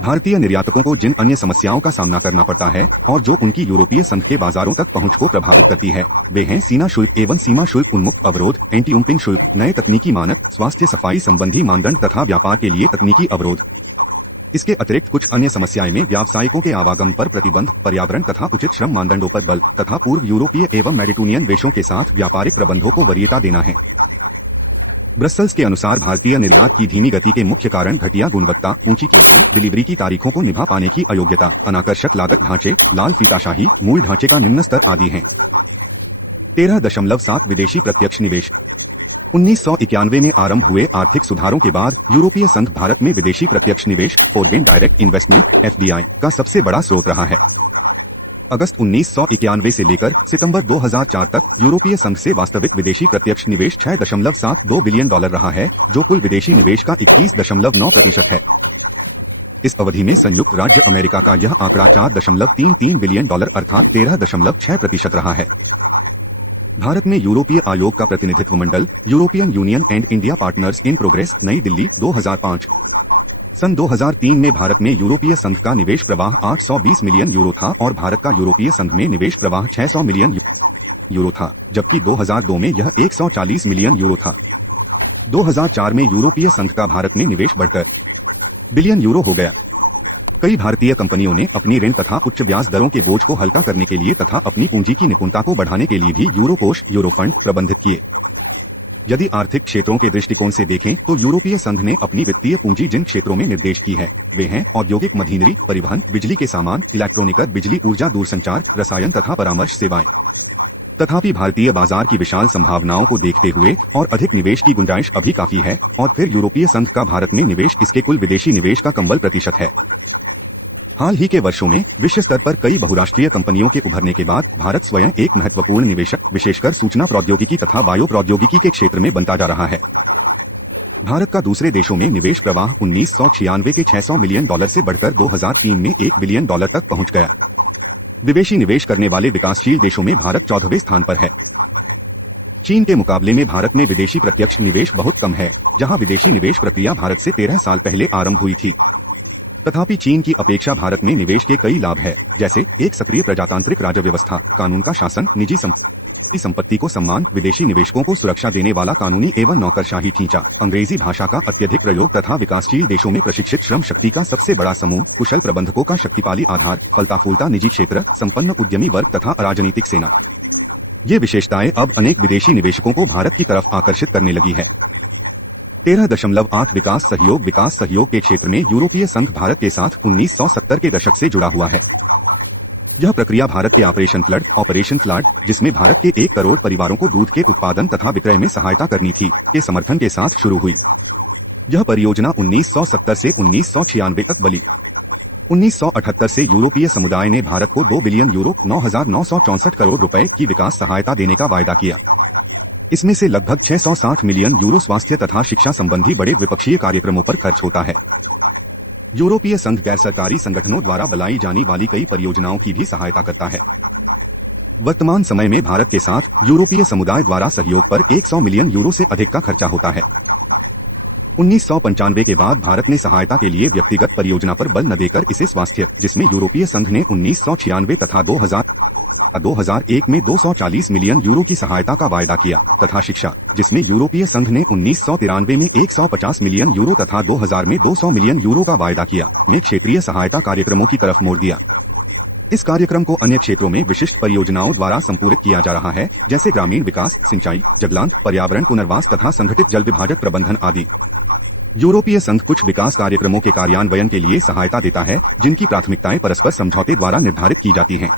भारतीय निर्यातकों को जिन अन्य समस्याओं का सामना करना पड़ता है और जो उनकी यूरोपीय संघ के बाजारों तक पहुंच को प्रभावित करती है, वे हैं सीमा शुल्क एवं सीमा शुल्क उन्मुक्त अवरोध, एंटी डंपिंग शुल्क, नए तकनीकी मानक, स्वास्थ्य सफाई संबंधी मानदंड तथा व्यापार के लिए तकनीकी अवरोध। इसके अतिरिक्त कुछ अन्य समस्याएं में व्यावसायिकों के आवागमन पर प्रतिबंध, पर्यावरण तथा उचित श्रम मानदंडों पर बल तथा पूर्व यूरोपीय एवं मेडिटेरेनियन देशों के साथ व्यापारिक प्रबंधों को वरीयता देना है। ब्रसेल्स के अनुसार भारतीय निर्यात की धीमी गति के मुख्य कारण घटिया गुणवत्ता, ऊंची कीमतें, डिलीवरी की तारीखों को निभा पाने की अयोग्यता, अनाकर्षक लागत ढांचे, लाल फीताशाही, मूल ढांचे का निम्न स्तर आदि हैं। 13.7 विदेशी प्रत्यक्ष निवेश। 1991 में आरंभ हुए आर्थिक सुधारों के बाद यूरोपीय संघ भारत में विदेशी प्रत्यक्ष निवेश, फॉरेन डायरेक्ट इन्वेस्टमेंट, FDI का सबसे बड़ा स्रोत रहा है। अगस्त 1991 से लेकर सितंबर 2004 तक यूरोपीय संघ से वास्तविक विदेशी प्रत्यक्ष निवेश 6.72 बिलियन डॉलर रहा है, जो कुल विदेशी निवेश का 21.9% है। इस अवधि में संयुक्त राज्य अमेरिका का यह आंकड़ा 4.33 बिलियन डॉलर अर्थात 13.6% रहा है। भारत में यूरोपीय आयोग का प्रतिनिधित्व मंडल, European Union and India partners in progress, New Delhi, 2005। सन 2003 में भारत में यूरोपीय संघ का निवेश प्रवाह 820 मिलियन यूरो था और भारत का यूरोपीय संघ में निवेश प्रवाह 600 मिलियन यूरो था, जबकि 2002 में यह 140 मिलियन यूरो था। 2004 में यूरोपीय संघ का भारत में निवेश बढ़कर बिलियन यूरो हो गया। कई भारतीय कंपनियों ने अपनी ऋण तथा उच्च ब्याज दरों के बोझ को हल्का करने के लिए तथा अपनी पूंजी की निपुणता को बढ़ाने के लिए भी यूरो कोष, यूरो फंड प्रबंधित किए। यदि आर्थिक क्षेत्रों के दृष्टिकोण से देखें तो यूरोपीय संघ ने अपनी वित्तीय पूंजी जिन क्षेत्रों में निर्देश की है, वे हैं औद्योगिक मशीनरी, परिवहन, बिजली के सामान, इलेक्ट्रॉनिक, बिजली, ऊर्जा, दूरसंचार, रसायन तथा परामर्श सेवाएं। तथापि भारतीय बाजार की विशाल संभावनाओं को देखते हुए और अधिक निवेश की गुंजाइश अभी काफी है और फिर यूरोपीय संघ का भारत में निवेश इसके कुल विदेशी निवेश का कम प्रतिशत है। हाल ही के वर्षों में विश्व स्तर पर कई बहुराष्ट्रीय कंपनियों के उभरने के बाद भारत स्वयं एक महत्वपूर्ण निवेशक, विशेषकर सूचना प्रौद्योगिकी तथा बायो प्रौद्योगिकी के क्षेत्र में बनता जा रहा है। भारत का दूसरे देशों में निवेश प्रवाह 1996 के 600 मिलियन डॉलर से बढ़कर 2003 में 1 बिलियन डॉलर तक पहुंच गया। विदेशी निवेश करने वाले विकासशील देशों में भारत 14वें स्थान पर है। चीन के मुकाबले में भारत में विदेशी प्रत्यक्ष निवेश बहुत कम है, जहां विदेशी निवेश प्रक्रिया भारत से 13 साल पहले आरंभ हुई थी। तथापि चीन की अपेक्षा भारत में निवेश के कई लाभ है, जैसे एक सक्रिय प्रजातांत्रिक राज्य व्यवस्था, कानून का शासन, निजी संपत्ति को सम्मान, विदेशी निवेशकों को सुरक्षा देने वाला कानूनी एवं नौकरशाही ढांचा, अंग्रेजी भाषा का अत्यधिक प्रयोग तथा विकासशील देशों में प्रशिक्षित श्रम शक्ति का सबसे बड़ा समूह, कुशल प्रबंधकों का शक्तिशाली आधार, फलता फूलता निजी क्षेत्र, संपन्न उद्यमी वर्ग तथा अराजनीतिक सेना। ये विशेषताएं अब अनेक विदेशी निवेशकों को भारत की तरफ आकर्षित करने लगी है। 13.8 विकास सहयोग के क्षेत्र में यूरोपीय संघ भारत के साथ 1970 के दशक से जुड़ा हुआ है। यह प्रक्रिया भारत के ऑपरेशन फ्लड, जिसमें भारत के 1 करोड़ परिवारों को दूध के उत्पादन तथा विक्रय में सहायता करनी थी, के समर्थन के साथ शुरू हुई। यह परियोजना 1970 से 1996 तक बली। 1978 से यूरोपीय समुदाय ने भारत को 2 बिलियन यूरो 9,964 करोड़ रुपए की विकास सहायता देने का वायदा किया। इसमें से लगभग 660 मिलियन यूरो स्वास्थ्य तथा शिक्षा संबंधी बड़े द्विपक्षीय कार्यक्रमों पर खर्च होता है। यूरोपीय संघ गैर सरकारी संगठनों द्वारा बनाई जाने वाली कई परियोजनाओं की भी सहायता करता है। वर्तमान समय में भारत के साथ यूरोपीय समुदाय द्वारा सहयोग पर 100 मिलियन यूरो से अधिक का खर्चा होता है। 1995 के बाद भारत ने सहायता के लिए व्यक्तिगत परियोजना पर बल न देकर इसे स्वास्थ्य, जिसमें यूरोपीय संघ ने 1996 तथा 2001 में 240 मिलियन यूरो की सहायता का वायदा किया, तथा शिक्षा, जिसमें यूरोपीय संघ ने 1993 में 150 मिलियन यूरो तथा 2000 में 200 मिलियन यूरो का वायदा किया, में क्षेत्रीय सहायता कार्यक्रमों की तरफ मोड़ दिया। इस कार्यक्रम को अन्य क्षेत्रों में विशिष्ट परियोजनाओं द्वारा संपूरित किया जा रहा है, जैसे ग्रामीण विकास, सिंचाई, जगलांत, पर्यावरण पुनर्वास तथा संगठित जल विभाजक प्रबंधन आदि। यूरोपीय संघ कुछ विकास कार्यक्रमों के कार्यान्वयन के लिए सहायता देता है, जिनकी प्राथमिकताएं परस्पर समझौते द्वारा निर्धारित की जाती हैं।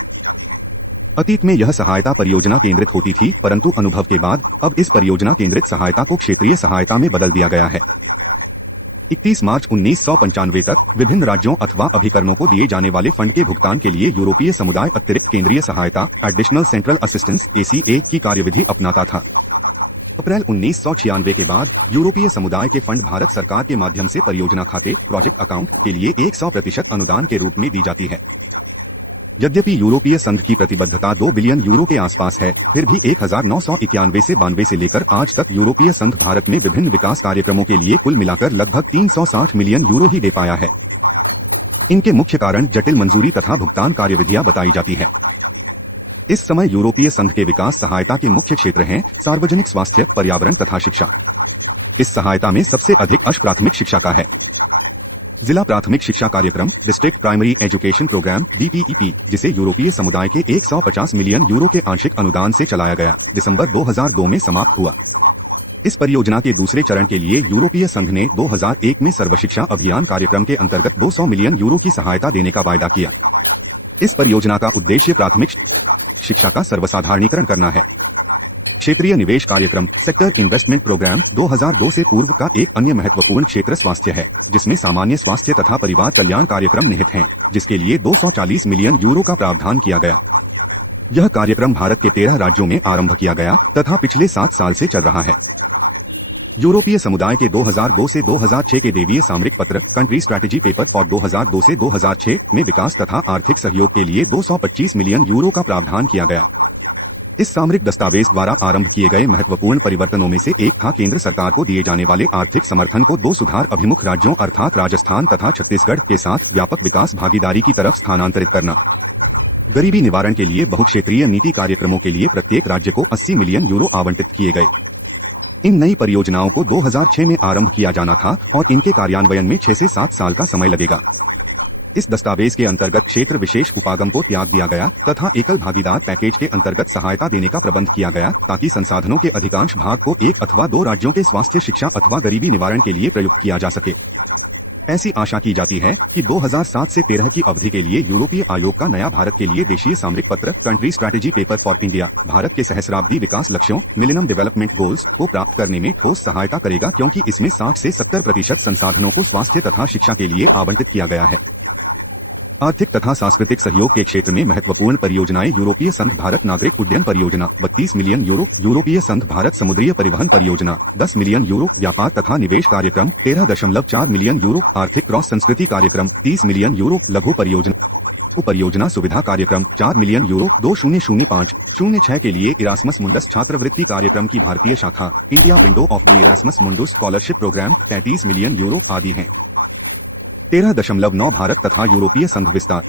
अतीत में यह सहायता परियोजना केंद्रित होती थी, परंतु अनुभव के बाद अब इस परियोजना केंद्रित सहायता को क्षेत्रीय सहायता में बदल दिया गया है। 31 मार्च 1995 तक विभिन्न राज्यों अथवा अभिकरणों को दिए जाने वाले फंड के भुगतान के लिए यूरोपीय समुदाय अतिरिक्त केंद्रीय सहायता एडिशनल सेंट्रल असिस्टेंस (ACA) की कार्यविधि अपनाता था। अप्रैल 1996 के बाद यूरोपीय समुदाय के फंड भारत सरकार के माध्यम से परियोजना खाते प्रोजेक्ट अकाउंट के लिए 100% अनुदान के रूप में दी जाती है। यद्यपि यूरोपीय संघ की प्रतिबद्धता 2 बिलियन यूरो के आसपास है, फिर भी 1991 से 92 से लेकर आज तक यूरोपीय संघ भारत में विभिन्न विकास कार्यक्रमों के लिए कुल मिलाकर लगभग 360 मिलियन यूरो ही दे पाया है। इनके मुख्य कारण जटिल मंजूरी तथा भुगतान कार्यविधियां बताई जाती है। इस समय यूरोपीय संघ के विकास सहायता के मुख्य क्षेत्र हैं सार्वजनिक स्वास्थ्य, पर्यावरण तथा शिक्षा। इस सहायता में सबसे अधिक अंश प्राथमिक शिक्षा का है। जिला प्राथमिक शिक्षा कार्यक्रम district primary education program DPEP, जिसे यूरोपीय समुदाय के 150 मिलियन यूरो के आंशिक अनुदान से चलाया गया, दिसंबर 2002 में समाप्त हुआ। इस परियोजना के दूसरे चरण के लिए यूरोपीय संघ ने 2001 में सर्वशिक्षा अभियान कार्यक्रम के अंतर्गत 200 मिलियन यूरो की सहायता देने का वायदा किया। इस परियोजना का उद्देश्य प्राथमिक शिक्षा का सर्वसाधारणीकरण करना है। क्षेत्रीय निवेश कार्यक्रम सेक्टर इन्वेस्टमेंट प्रोग्राम 2002 से पूर्व का एक अन्य महत्वपूर्ण क्षेत्र स्वास्थ्य है, जिसमें सामान्य स्वास्थ्य तथा परिवार कल्याण कार्यक्रम निहित हैं, जिसके लिए 240 मिलियन यूरो का प्रावधान किया गया। यह कार्यक्रम भारत के 13 राज्यों में आरंभ किया गया तथा पिछले 7 साल से चल रहा है। यूरोपीय समुदाय के 2002 से 2006 के देवीय सामरिक पत्र कंट्री स्ट्रैटेजी पेपर फॉर 2002 से 2006 में विकास तथा आर्थिक सहयोग के लिए 225 मिलियन यूरो का प्रावधान किया गया। इस सामरिक दस्तावेज द्वारा आरंभ किए गए महत्वपूर्ण परिवर्तनों में से एक था केंद्र सरकार को दिए जाने वाले आर्थिक समर्थन को 2 सुधार अभिमुख राज्यों अर्थात राजस्थान तथा छत्तीसगढ़ के साथ व्यापक विकास भागीदारी की तरफ स्थानांतरित करना। गरीबी निवारण के लिए बहुक्षेत्रीय नीति कार्यक्रमों के लिए प्रत्येक राज्य को 80 मिलियन यूरो आवंटित किए गए। इन नई परियोजनाओं को 2006 में आरंभ किया जाना था और इनके कार्यान्वयन में 6 से 7 साल का समय लगेगा। इस दस्तावेज के अंतर्गत क्षेत्र विशेष उपागम को त्याग दिया गया तथा एकल भागीदार पैकेज के अंतर्गत सहायता देने का प्रबंध किया गया, ताकि संसाधनों के अधिकांश भाग को 1 अथवा 2 राज्यों के स्वास्थ्य, शिक्षा अथवा गरीबी निवारण के लिए प्रयुक्त किया जा सके। ऐसी आशा की जाती है कि 2007 से 13 की अवधि के लिए यूरोपीय आयोग का नया भारत के लिए देशीय सामरिक पत्र country strategy paper for India Bharat के सहस्राब्दी विकास लक्ष्यों मिलेनियम डेवलपमेंट गोल्स को प्राप्त करने में ठोस सहायता करेगा, क्योंकि इसमें 60 से 70% संसाधनों को स्वास्थ्य तथा शिक्षा के लिए आवंटित किया गया है। आर्थिक तथा सांस्कृतिक सहयोग के क्षेत्र में महत्वपूर्ण परियोजनाएं यूरोपीय संघ भारत नागरिक उड्डयन परियोजना 32 मिलियन यूरो, यूरोपीय संघ भारत समुद्रीय परिवहन परियोजना 10 मिलियन यूरो, व्यापार तथा निवेश कार्यक्रम 13.4 मिलियन यूरो, आर्थिक क्रॉस संस्कृति कार्यक्रम 30 मिलियन यूरो, लघु परियोजना सुविधा कार्यक्रम 4 मिलियन यूरो, 2005-06 के लिए इरास्मस मुंडस छात्रवृत्ति कार्यक्रम की भारतीय शाखा India window of the Erasmus Mundus scholarship programme 33 million euro आदि हैं। 13.9 भारत तथा यूरोपीय संघ विस्तार।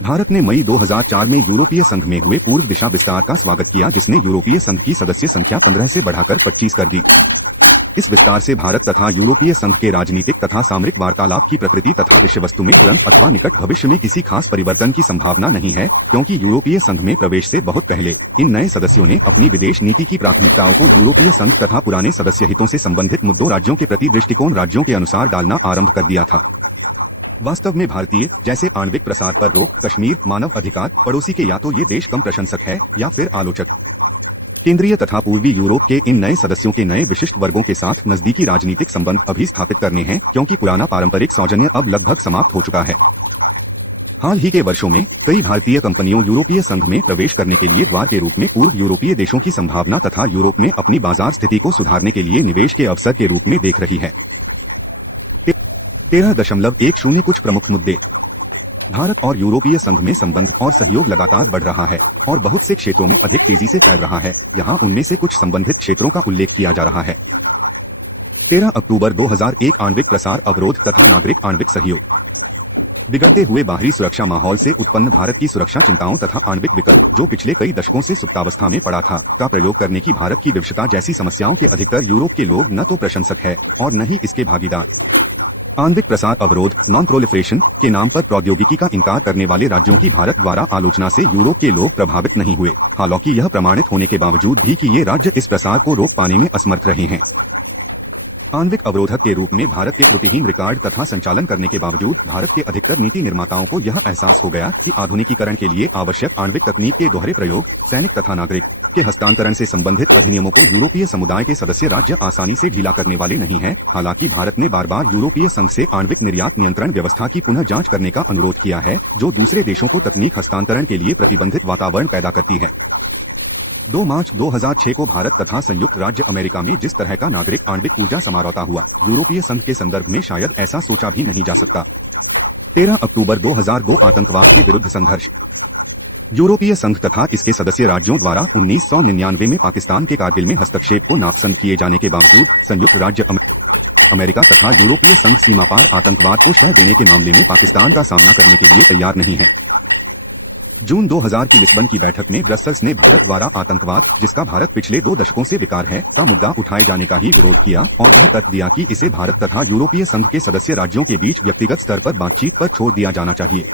भारत ने मई 2004 में यूरोपीय संघ में हुए पूर्व दिशा विस्तार का स्वागत किया, जिसने यूरोपीय संघ की सदस्य संख्या 15 से बढ़ाकर 25 कर दी। इस विस्तार से भारत तथा यूरोपीय संघ के राजनीतिक तथा सामरिक वार्तालाप की प्रकृति तथा विषय वस्तु में तुरंत अथवा निकट भविष्य में किसी खास परिवर्तन की संभावना नहीं है, क्योंकि यूरोपीय संघ में प्रवेश से बहुत पहले इन नए सदस्यों ने अपनी विदेश नीति की प्राथमिकताओं को यूरोपीय संघ तथा पुराने सदस्य हितों से संबंधित मुद्दों राज्यों के प्रति दृष्टिकोण राज्यों के अनुसार डालना आरंभ कर दिया था। वास्तव में भारतीय जैसे आणविक प्रसार पर रोक, कश्मीर, मानव अधिकार, पड़ोसी के या तो ये देश कम प्रशंसक है या फिर आलोचक। केंद्रीय तथा पूर्वी यूरोप के इन नए सदस्यों के नए विशिष्ट वर्गों के साथ नजदीकी राजनीतिक संबंध अभी स्थापित करने हैं, क्योंकि पुराना पारंपरिक सौजन्य अब लगभग समाप्त हो चुका है। हाल ही के वर्षों में कई भारतीय कंपनियों यूरोपीय संघ में प्रवेश करने के लिए द्वार के रूप में पूर्व यूरोपीय देशों की संभावना तथा यूरोप में अपनी बाजार स्थिति को सुधारने के लिए निवेश के अवसर के रूप में देख रही है। 13.10 कुछ प्रमुख मुद्दे। भारत और यूरोपीय संघ में संबंध और सहयोग लगातार बढ़ रहा है और बहुत से क्षेत्रों में अधिक तेजी से फैल रहा है। यहाँ उनमें से कुछ संबंधित क्षेत्रों का उल्लेख किया जा रहा है। 13 अक्टूबर 2001 आणविक प्रसार अवरोध तथा नागरिक आणविक सहयोग। बिगड़ते हुए बाहरी सुरक्षा माहौल से उत्पन्न भारत की सुरक्षा चिंताओं तथा आणविक विकल्प, जो पिछले कई दशकों से सुप्तावस्था में पड़ा था, का प्रयोग करने की भारत की विवशता जैसी समस्याओं के अधिकतर यूरोप के लोग न तो प्रशंसक है और न ही इसके भागीदार। आणविक प्रसार अवरोध नॉन प्रोलिफरेशन के नाम पर प्रौद्योगिकी का इनकार करने वाले राज्यों की भारत द्वारा आलोचना से यूरोप के लोग प्रभावित नहीं हुए, हालांकि यह प्रमाणित होने के बावजूद भी कि ये राज्य इस प्रसार को रोक पाने में असमर्थ रहे हैं। आणविक अवरोधक के रूप में भारत के त्रुटिहीन रिकॉर्ड तथा संचालन करने के बावजूद भारत के अधिकतर नीति निर्माताओं को यह एहसास हो गया कि आधुनिकीकरण के लिए आवश्यक आणविक तकनीक के दोहरे प्रयोग, सैनिक तथा नागरिक के हस्तांतरण से संबंधित अधिनियमों को यूरोपीय समुदाय के सदस्य राज्य आसानी से ढीला करने वाले नहीं हैं। हालांकि भारत ने बार बार यूरोपीय संघ से आणविक निर्यात नियंत्रण व्यवस्था की पुनः जांच करने का अनुरोध किया है, जो दूसरे देशों को तकनीक हस्तांतरण के लिए प्रतिबंधित वातावरण पैदा करती है। 2 मार्च 2006 को भारत तथा संयुक्त राज्य अमेरिका में जिस तरह का नागरिक आणविक ऊर्जा समझौता हुआ, यूरोपीय संघ के संदर्भ में शायद ऐसा सोचा भी नहीं जा सकता। 13 अक्टूबर 2002 आतंकवाद के विरुद्ध संघर्ष। यूरोपीय संघ तथा इसके सदस्य राज्यों द्वारा 1999 में पाकिस्तान के कारगिल में हस्तक्षेप को नापसंद किए जाने के बावजूद संयुक्त राज्य अमेरिका तथा यूरोपीय संघ सीमा पार आतंकवाद को शह देने के मामले में पाकिस्तान का सामना करने के लिए तैयार नहीं है। जून 2000 की लिस्बन की बैठक में ब्रसेल्स ने भारत द्वारा आतंकवाद, जिसका भारत पिछले 2 दशकों से विकार है, का मुद्दा उठाए जाने का ही विरोध किया और यह तर्क दिया कि इसे भारत तथा यूरोपीय संघ के सदस्य राज्यों के बीच व्यक्तिगत स्तर पर बातचीत पर छोड़ दिया जाना चाहिए।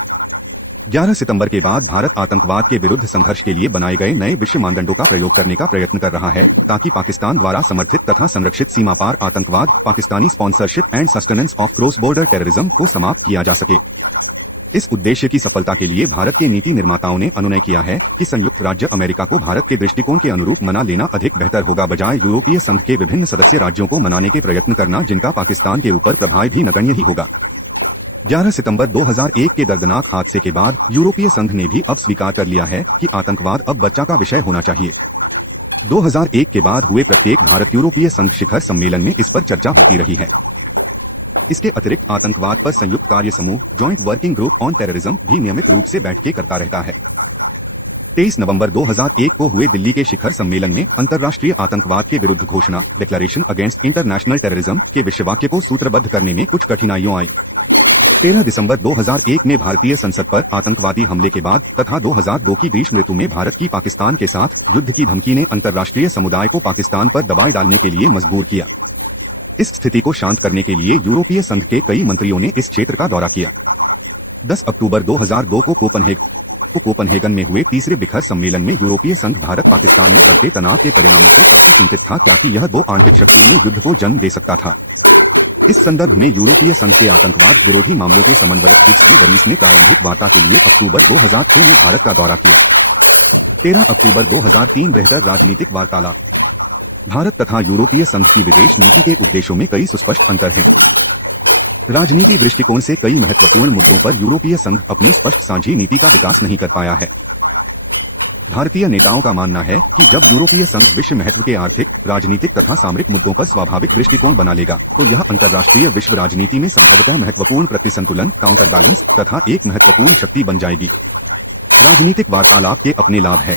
11 सितंबर के बाद भारत आतंकवाद के विरुद्ध संघर्ष के लिए बनाए गए नए विश्व मानदंडों का प्रयोग करने का प्रयत्न कर रहा है, ताकि पाकिस्तान द्वारा समर्थित तथा संरक्षित सीमा पार आतंकवाद, Pakistani sponsorship and sustenance of cross border terrorism को समाप्त किया जा सके। इस उद्देश्य की सफलता के लिए भारत के नीति निर्माताओं ने अनुनय किया है कि संयुक्त राज्य अमेरिका को भारत के दृष्टिकोण के अनुरूप मना लेना अधिक बेहतर होगा, बजाय यूरोपीय संघ के विभिन्न सदस्य राज्यों को मनाने के प्रयत्न करना, जिनका पाकिस्तान के ऊपर प्रभाव भी नगण्य ही होगा। 11 सितंबर 2001 के दर्दनाक हादसे के बाद यूरोपीय संघ ने भी अब स्वीकार कर लिया है कि आतंकवाद अब बच्चा का विषय होना चाहिए। 2001 के बाद हुए प्रत्येक भारत यूरोपीय संघ शिखर सम्मेलन में इस पर चर्चा होती रही है। इसके अतिरिक्त आतंकवाद पर संयुक्त कार्य समूह joint working group on terrorism भी नियमित रूप से बैठकें करता रहता है। 23 नवंबर 2001 को हुए दिल्ली के शिखर सम्मेलन में अंतर्राष्ट्रीय आतंकवाद के विरुद्ध घोषणा, डिक्लेरेशन अगेंस्ट इंटरनेशनल टेररिज्म के विषयवाक्य को सूत्रबद्ध करने में कुछ कठिनाइयां आई। 13 दिसंबर 2001 में भारतीय संसद पर आतंकवादी हमले के बाद तथा 2002 की ग्रीष्म ऋतु में भारत की पाकिस्तान के साथ युद्ध की धमकी ने अंतर्राष्ट्रीय समुदाय को पाकिस्तान पर दबाव डालने के लिए मजबूर किया। इस स्थिति को शांत करने के लिए यूरोपीय संघ के कई मंत्रियों ने इस क्षेत्र का दौरा किया। 10 अक्टूबर 2002 को कोपनहेगन में हुए तीसरे शिखर सम्मेलन में यूरोपीय संघ भारत पाकिस्तान में बढ़ते तनाव के परिणामों से काफी चिंतित था, क्योंकि यह 2 आणविक शक्तियों में युद्ध को जन्म दे सकता था। इस संदर्भ में यूरोपीय संघ के आतंकवाद विरोधी मामलों के समन्वयक विक्स डी वरीस ने प्रारंभिक वार्ता के लिए अक्टूबर 2006 में भारत का दौरा किया। 13 अक्टूबर 2003 बेहतर राजनीतिक वार्तालाप। भारत तथा यूरोपीय संघ की विदेश नीति के उद्देश्यों में कई सुस्पष्ट अंतर हैं। राजनीति दृष्टिकोण से कई महत्वपूर्ण मुद्दों पर यूरोपीय संघ अपनी स्पष्ट साझी नीति का विकास नहीं कर पाया है। भारतीय नेताओं का मानना है कि जब यूरोपीय संघ विश्व महत्व के आर्थिक, राजनीतिक तथा सामरिक मुद्दों पर स्वाभाविक दृष्टिकोण बना लेगा, तो यह अंतर्राष्ट्रीय विश्व राजनीति में संभवतः महत्वपूर्ण प्रतिसंतुलन, काउंटर बैलेंस तथा एक महत्वपूर्ण शक्ति बन जाएगी। राजनीतिक वार्तालाप के अपने लाभ है।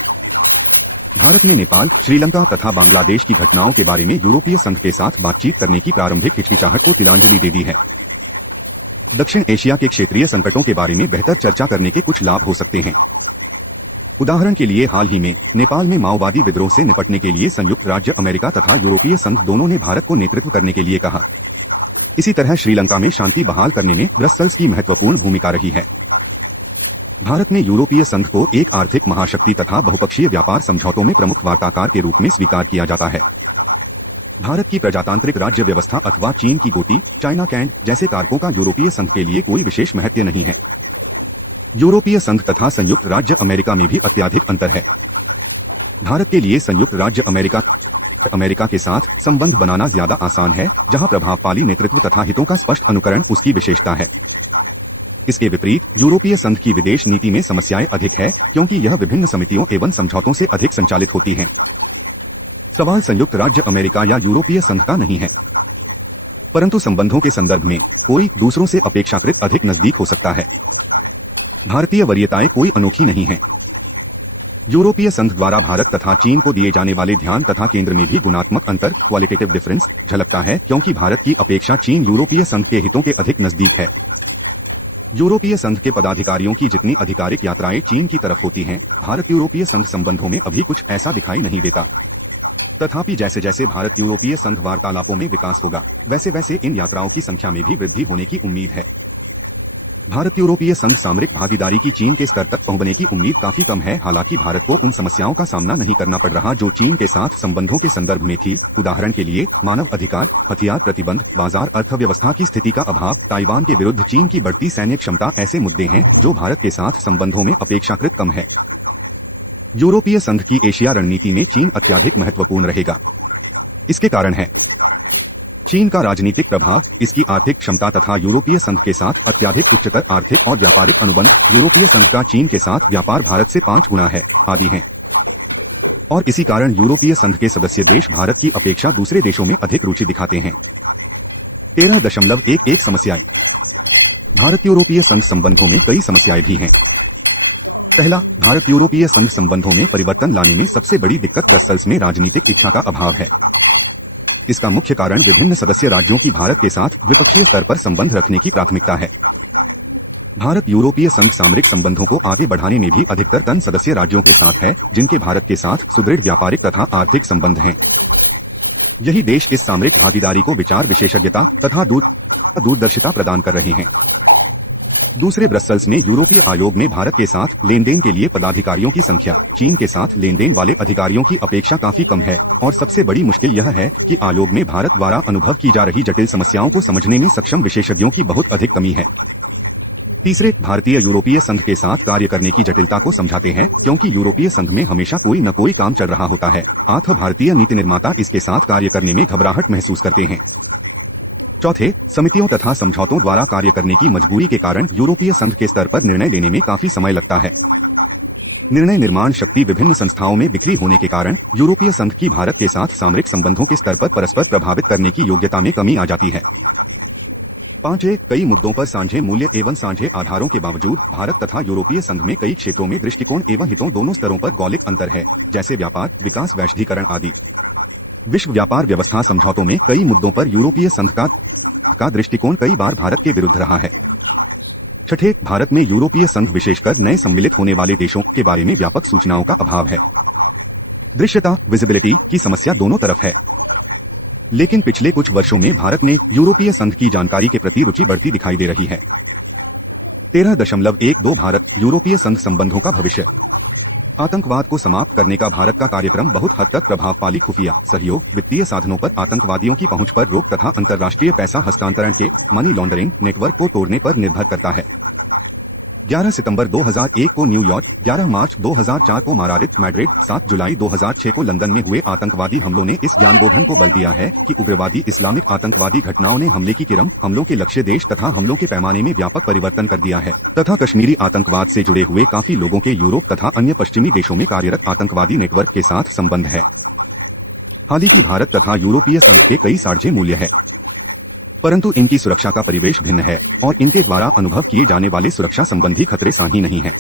भारत ने नेपाल, श्रीलंका तथा बांग्लादेश की घटनाओं के बारे में यूरोपीय संघ के साथ बातचीत करने की प्रारंभिक हिचकिचाहट को तिलांजलि दे दी है। दक्षिण एशिया के क्षेत्रीय संकटों के बारे में बेहतर चर्चा करने के कुछ लाभ हो सकते हैं। उदाहरण के लिए हाल ही में नेपाल में माओवादी विद्रोह से निपटने के लिए संयुक्त राज्य अमेरिका तथा यूरोपीय संघ दोनों ने भारत को नेतृत्व करने के लिए कहा। इसी तरह श्रीलंका में शांति बहाल करने में ब्रसेल्स की महत्वपूर्ण भूमिका रही है। भारत ने यूरोपीय संघ को एक आर्थिक महाशक्ति तथा बहुपक्षीय व्यापार समझौतों में प्रमुख वार्ताकार के रूप में स्वीकार किया जाता है। भारत की प्रजातांत्रिक राज्य व्यवस्था अथवा चीन की गोटी, चाइना कैंड जैसे कारकों का यूरोपीय संघ के लिए कोई विशेष महत्व नहीं है। यूरोपीय संघ तथा संयुक्त राज्य अमेरिका में भी अत्यधिक अंतर है। भारत के लिए संयुक्त राज्य अमेरिका के साथ संबंध बनाना ज्यादा आसान है, जहां प्रभावशाली नेतृत्व तथा हितों का स्पष्ट अनुकरण उसकी विशेषता है। इसके विपरीत यूरोपीय संघ की विदेश नीति में समस्याएं अधिक है, क्योंकि यह विभिन्न समितियों एवं समझौतों से अधिक संचालित होती है। सवाल संयुक्त राज्य अमेरिका या यूरोपीय संघ का नहीं है, परंतु संबंधों के संदर्भ में कोई दूसरों से अपेक्षाकृत अधिक नजदीक हो सकता है। भारतीय वरीयताएं कोई अनोखी नहीं हैं। यूरोपीय संघ द्वारा भारत तथा चीन को दिए जाने वाले ध्यान तथा केंद्र में भी गुणात्मक अंतर क्वालिटेटिव डिफरेंस झलकता है, क्योंकि भारत की अपेक्षा चीन यूरोपीय संघ के हितों के अधिक नजदीक है। यूरोपीय संघ के पदाधिकारियों की जितनी आधिकारिक यात्राएं चीन की तरफ होती हैं, भारत यूरोपीय संघ संबंधों में अभी कुछ ऐसा दिखाई नहीं देता। तथापि जैसे जैसे भारत यूरोपीय संघ वार्तालापों में विकास होगा, वैसे वैसे इन यात्राओं की संख्या में भी वृद्धि होने की उम्मीद है। भारत यूरोपीय संघ सामरिक भागीदारी की चीन के स्तर तक पहुंचने की उम्मीद काफी कम है। हालांकि भारत को उन समस्याओं का सामना नहीं करना पड़ रहा जो चीन के साथ संबंधों के संदर्भ में थी। उदाहरण के लिए मानव अधिकार, हथियार प्रतिबंध, बाजार अर्थव्यवस्था की स्थिति का अभाव, ताइवान के विरुद्ध चीन की बढ़ती सैन्य क्षमता ऐसे मुद्दे हैं जो भारत के साथ संबंधों में अपेक्षाकृत कम है। यूरोपीय संघ की एशिया रणनीति में चीन अत्यधिक महत्वपूर्ण रहेगा। इसके कारण है चीन का राजनीतिक प्रभाव, इसकी आर्थिक क्षमता तथा यूरोपीय संघ के साथ अत्यधिक उच्चतर आर्थिक और व्यापारिक अनुबंध। यूरोपीय संघ का चीन के साथ व्यापार भारत से 5 गुना है, आदि हैं। और इसी कारण यूरोपीय संघ के सदस्य देश भारत की अपेक्षा दूसरे देशों में अधिक रुचि दिखाते हैं। 13.11 समस्याएं। भारत यूरोपीय संघ संबंधों में कई समस्याएं भी हैं। पहला, भारत यूरोपीय संघ संबंधों में परिवर्तन लाने में सबसे बड़ी दिक्कत ब्रसेल्स में राजनीतिक इच्छा का अभाव है। इसका मुख्य कारण विभिन्न सदस्य राज्यों की भारत के साथ द्विपक्षीय स्तर पर संबंध रखने की प्राथमिकता है। भारत यूरोपीय संघ सामरिक संबंधों को आगे बढ़ाने में भी अधिकतर तन सदस्य राज्यों के साथ है, जिनके भारत के साथ सुदृढ़ व्यापारिक तथा आर्थिक संबंध हैं। यही देश इस सामरिक भागीदारी को विचार विशेषज्ञता तथा दूरदर्शिता प्रदान कर रहे हैं। दूसरे, ब्रसेल्स में यूरोपीय आयोग में भारत के साथ लेनदेन के लिए पदाधिकारियों की संख्या चीन के साथ लेनदेन वाले अधिकारियों की अपेक्षा काफी कम है। और सबसे बड़ी मुश्किल यह है कि आयोग में भारत द्वारा अनुभव की जा रही जटिल समस्याओं को समझने में सक्षम विशेषज्ञों की बहुत अधिक कमी है। तीसरे, भारतीय यूरोपीय संघ के साथ कार्य करने की जटिलता को समझाते हैं, क्योंकि यूरोपीय संघ में हमेशा कोई न कोई काम चल रहा होता है, अतः भारतीय नीति निर्माता इसके साथ कार्य करने में घबराहट महसूस करते हैं। चौथे, समितियों तथा समझौतों द्वारा कार्य करने की मजबूरी के कारण यूरोपीय संघ के स्तर पर निर्णय लेने में काफी समय लगता है। निर्णय निर्माण शक्ति विभिन्न संस्थाओं में बिखरी होने के कारण यूरोपीय संघ की भारत के साथ सामरिक संबंधों के स्तर पर परस्पर प्रभावित करने की योग्यता में कमी आ जाती है। पांचवें, कई मुद्दों पर साझे मूल्य एवं साझे आधारों के बावजूद भारत तथा यूरोपीय संघ में कई क्षेत्रों में दृष्टिकोण एवं हितों दोनों स्तरों पर गौलिक अंतर है, जैसे व्यापार, विकास, वैश्वीकरण आदि। विश्व व्यापार व्यवस्था समझौतों में कई मुद्दों पर यूरोपीय संघ का दृष्टिकोण कई बार भारत के विरुद्ध रहा है। छठे, भारत में यूरोपीय संघ विशेषकर नए सम्मिलित होने वाले देशों के बारे में व्यापक सूचनाओं का अभाव है। दृश्यता विजिबिलिटी की समस्या दोनों तरफ है। लेकिन पिछले कुछ वर्षों में भारत में यूरोपीय संघ की जानकारी के प्रति रुचि बढ़ती दिखाई दे रही है। 13.12 भारत यूरोपीय संघ संबंधों का भविष्य। आतंकवाद को समाप्त करने का भारत का कार्यक्रम बहुत हद तक प्रभावशाली खुफिया सहयोग, वित्तीय साधनों पर आतंकवादियों की पहुंच पर रोक तथा अंतर्राष्ट्रीय पैसा हस्तांतरण के मनी लॉन्ड्रिंग नेटवर्क को तोड़ने पर निर्भर करता है। 11 सितंबर 2001 को न्यूयॉर्क, 11 मार्च 2004 को मैड्रिड, 7 जुलाई 2006 को लंदन में हुए आतंकवादी हमलों ने इस ज्ञानबोधन को बल दिया है कि उग्रवादी इस्लामिक आतंकवादी घटनाओं ने हमले की क्रम, हमलों के लक्ष्य देश तथा हमलों के पैमाने में व्यापक परिवर्तन कर दिया है तथा कश्मीरी आतंकवाद से जुड़े हुए काफी लोगों के यूरोप तथा अन्य पश्चिमी देशों में कार्यरत आतंकवादी नेटवर्क के साथ संबंध है। हालांकि भारत तथा यूरोपीय संघ के कई साझे मूल्य है, परंतु इनकी सुरक्षा का परिवेश भिन्न है और इनके द्वारा अनुभव किए जाने वाले सुरक्षा संबंधी खतरे साही नहीं है।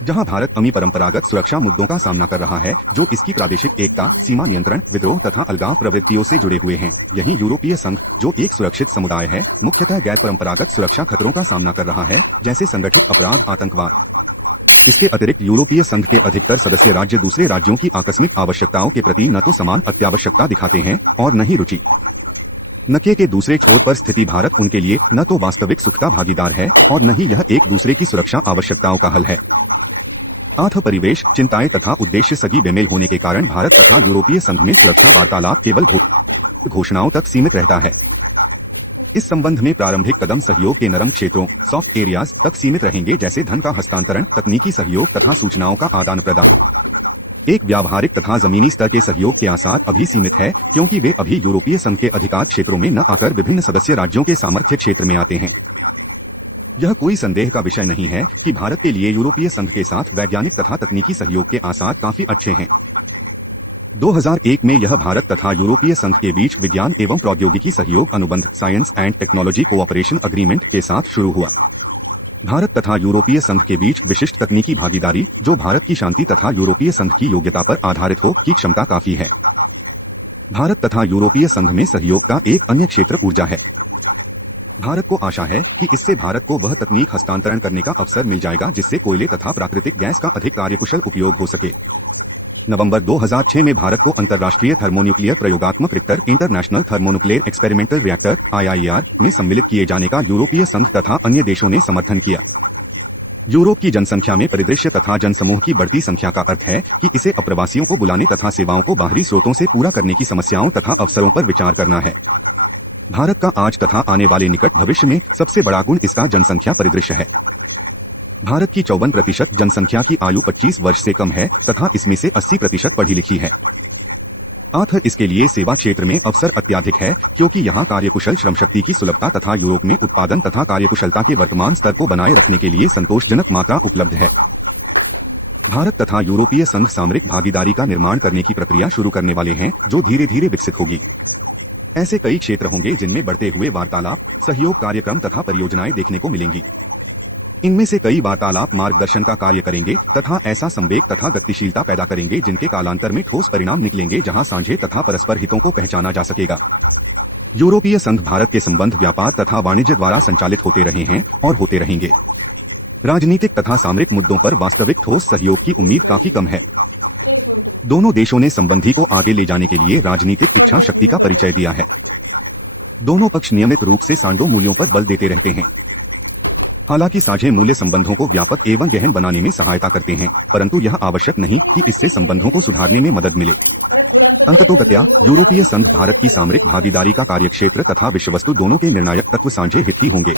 जहां भारत परंपरागत सुरक्षा मुद्दों का सामना कर रहा है जो इसकी प्रादेशिक एकता, सीमा नियंत्रण, विद्रोह तथा अलगाव प्रवृत्तियों से जुड़े हुए हैं, यहीं यूरोपीय संघ जो एक सुरक्षित समुदाय है मुख्यतः गैर परंपरागत सुरक्षा खतरों का सामना कर रहा है, जैसे संगठित अपराध, आतंकवाद। इसके अतिरिक्त यूरोपीय संघ के अधिकतर सदस्य राज्य दूसरे राज्यों की आकस्मिक आवश्यकताओं के प्रति न तो समान अत्यावश्यकता दिखाते हैं और न ही रुचि। नके के दूसरे छोर पर स्थिति भारत उनके लिए न तो वास्तविक सुखता भागीदार है और न ही यह एक दूसरे की सुरक्षा आवश्यकताओं का हल है। आर्थ परिवेश, चिंताएं तथा उद्देश्य सगी बेमेल होने के कारण भारत तथा यूरोपीय संघ में सुरक्षा वार्तालाप केवल घोषणाओं तक सीमित रहता है। इस संबंध में प्रारंभिक कदम सहयोग के नरम क्षेत्रों सॉफ्ट एरियाज तक सीमित रहेंगे, जैसे धन का हस्तांतरण, तकनीकी सहयोग तथा सूचनाओं का आदान प्रदान। एक व्यावहारिक तथा जमीनी स्तर के सहयोग के आसार अभी सीमित है, क्योंकि वे अभी यूरोपीय संघ के अधिकार क्षेत्रों में न आकर विभिन्न सदस्य राज्यों के सामर्थ्य क्षेत्र में आते हैं। यह कोई संदेह का विषय नहीं है कि भारत के लिए यूरोपीय संघ के साथ वैज्ञानिक तथा तकनीकी सहयोग के आसार काफी अच्छे हैं। 2001 में यह भारत तथा यूरोपीय संघ के बीच विज्ञान एवं प्रौद्योगिकी सहयोग अनुबंध science and technology cooperation agreement के साथ शुरू हुआ। भारत तथा यूरोपीय संघ के बीच विशिष्ट तकनीकी भागीदारी, जो भारत की शांति तथा यूरोपीय संघ की योग्यता पर आधारित हो, की क्षमता काफी है। भारत तथा यूरोपीय संघ में सहयोग का एक अन्य क्षेत्र ऊर्जा है। भारत को आशा है कि इससे भारत को वह तकनीक हस्तांतरण करने का अवसर मिल जाएगा जिससे कोयले तथा प्राकृतिक गैस का अधिक कार्यकुशल उपयोग हो सके। नवंबर 2006 में भारत को अंतर्राष्ट्रीय थर्मोन्यूक्लियर प्रयोगात्मक reactor international thermonuclear experimental reactor (IIER) में सम्मिलित किए जाने का यूरोपीय संघ तथा अन्य देशों ने समर्थन किया। यूरोप की जनसंख्या में परिदृश्य तथा जनसमूह की बढ़ती संख्या का अर्थ है कि इसे अप्रवासियों को बुलाने तथा सेवाओं को बाहरी स्रोतों से पूरा करने की समस्याओं तथा अवसरों पर विचार करना है। भारत का आज तथा आने वाले निकट भविष्य में सबसे बड़ा गुण इसका जनसंख्या परिदृश्य है। भारत की 54% जनसंख्या की आयु 25 वर्ष से कम है तथा इसमें से 80% पढ़ी लिखी है। अतः इसके लिए सेवा क्षेत्र में अवसर अत्याधिक है, क्योंकि यहाँ कार्यकुशल श्रमशक्ति की सुलभता तथा यूरोप में उत्पादन तथा कार्यकुशलता के वर्तमान स्तर को बनाए रखने के लिए संतोषजनक मात्रा उपलब्ध है। भारत तथा यूरोपीय संघ सामरिक भागीदारी का निर्माण करने की प्रक्रिया शुरू करने वाले हैं, जो धीरे धीरे विकसित होगी। ऐसे कई क्षेत्र होंगे जिनमें बढ़ते हुए वार्तालाप, सहयोग कार्यक्रम तथा परियोजनाएं देखने को मिलेंगी। इनमें से कई वार्तालाप मार्गदर्शन का कार्य करेंगे तथा ऐसा संवेग तथा गतिशीलता पैदा करेंगे जिनके कालांतर में ठोस परिणाम निकलेंगे, जहां साझे तथा परस्पर हितों को पहचाना जा सकेगा। यूरोपीय संघ भारत के संबंध व्यापार तथा वाणिज्य द्वारा संचालित होते रहे हैं और होते रहेंगे। राजनीतिक तथा सामरिक मुद्दों पर वास्तविक ठोस सहयोग की उम्मीद काफी कम है। दोनों देशों ने संबंधी को आगे ले जाने के लिए राजनीतिक इच्छा शक्ति का परिचय दिया है। दोनों पक्ष नियमित रूप से सांडो मूल्यों पर बल देते रहते हैं। हालांकि साझे मूल्य संबंधों को व्यापक एवं गहन बनाने में सहायता करते हैं, परंतु यह आवश्यक नहीं कि इससे संबंधों को सुधारने में मदद मिले। अंततोगत्या यूरोपीय संघ भारत की सामरिक भागीदारी का कार्यक्षेत्र तथा विषयवस्तु दोनों के निर्णायक तत्व साझे हित ही होंगे।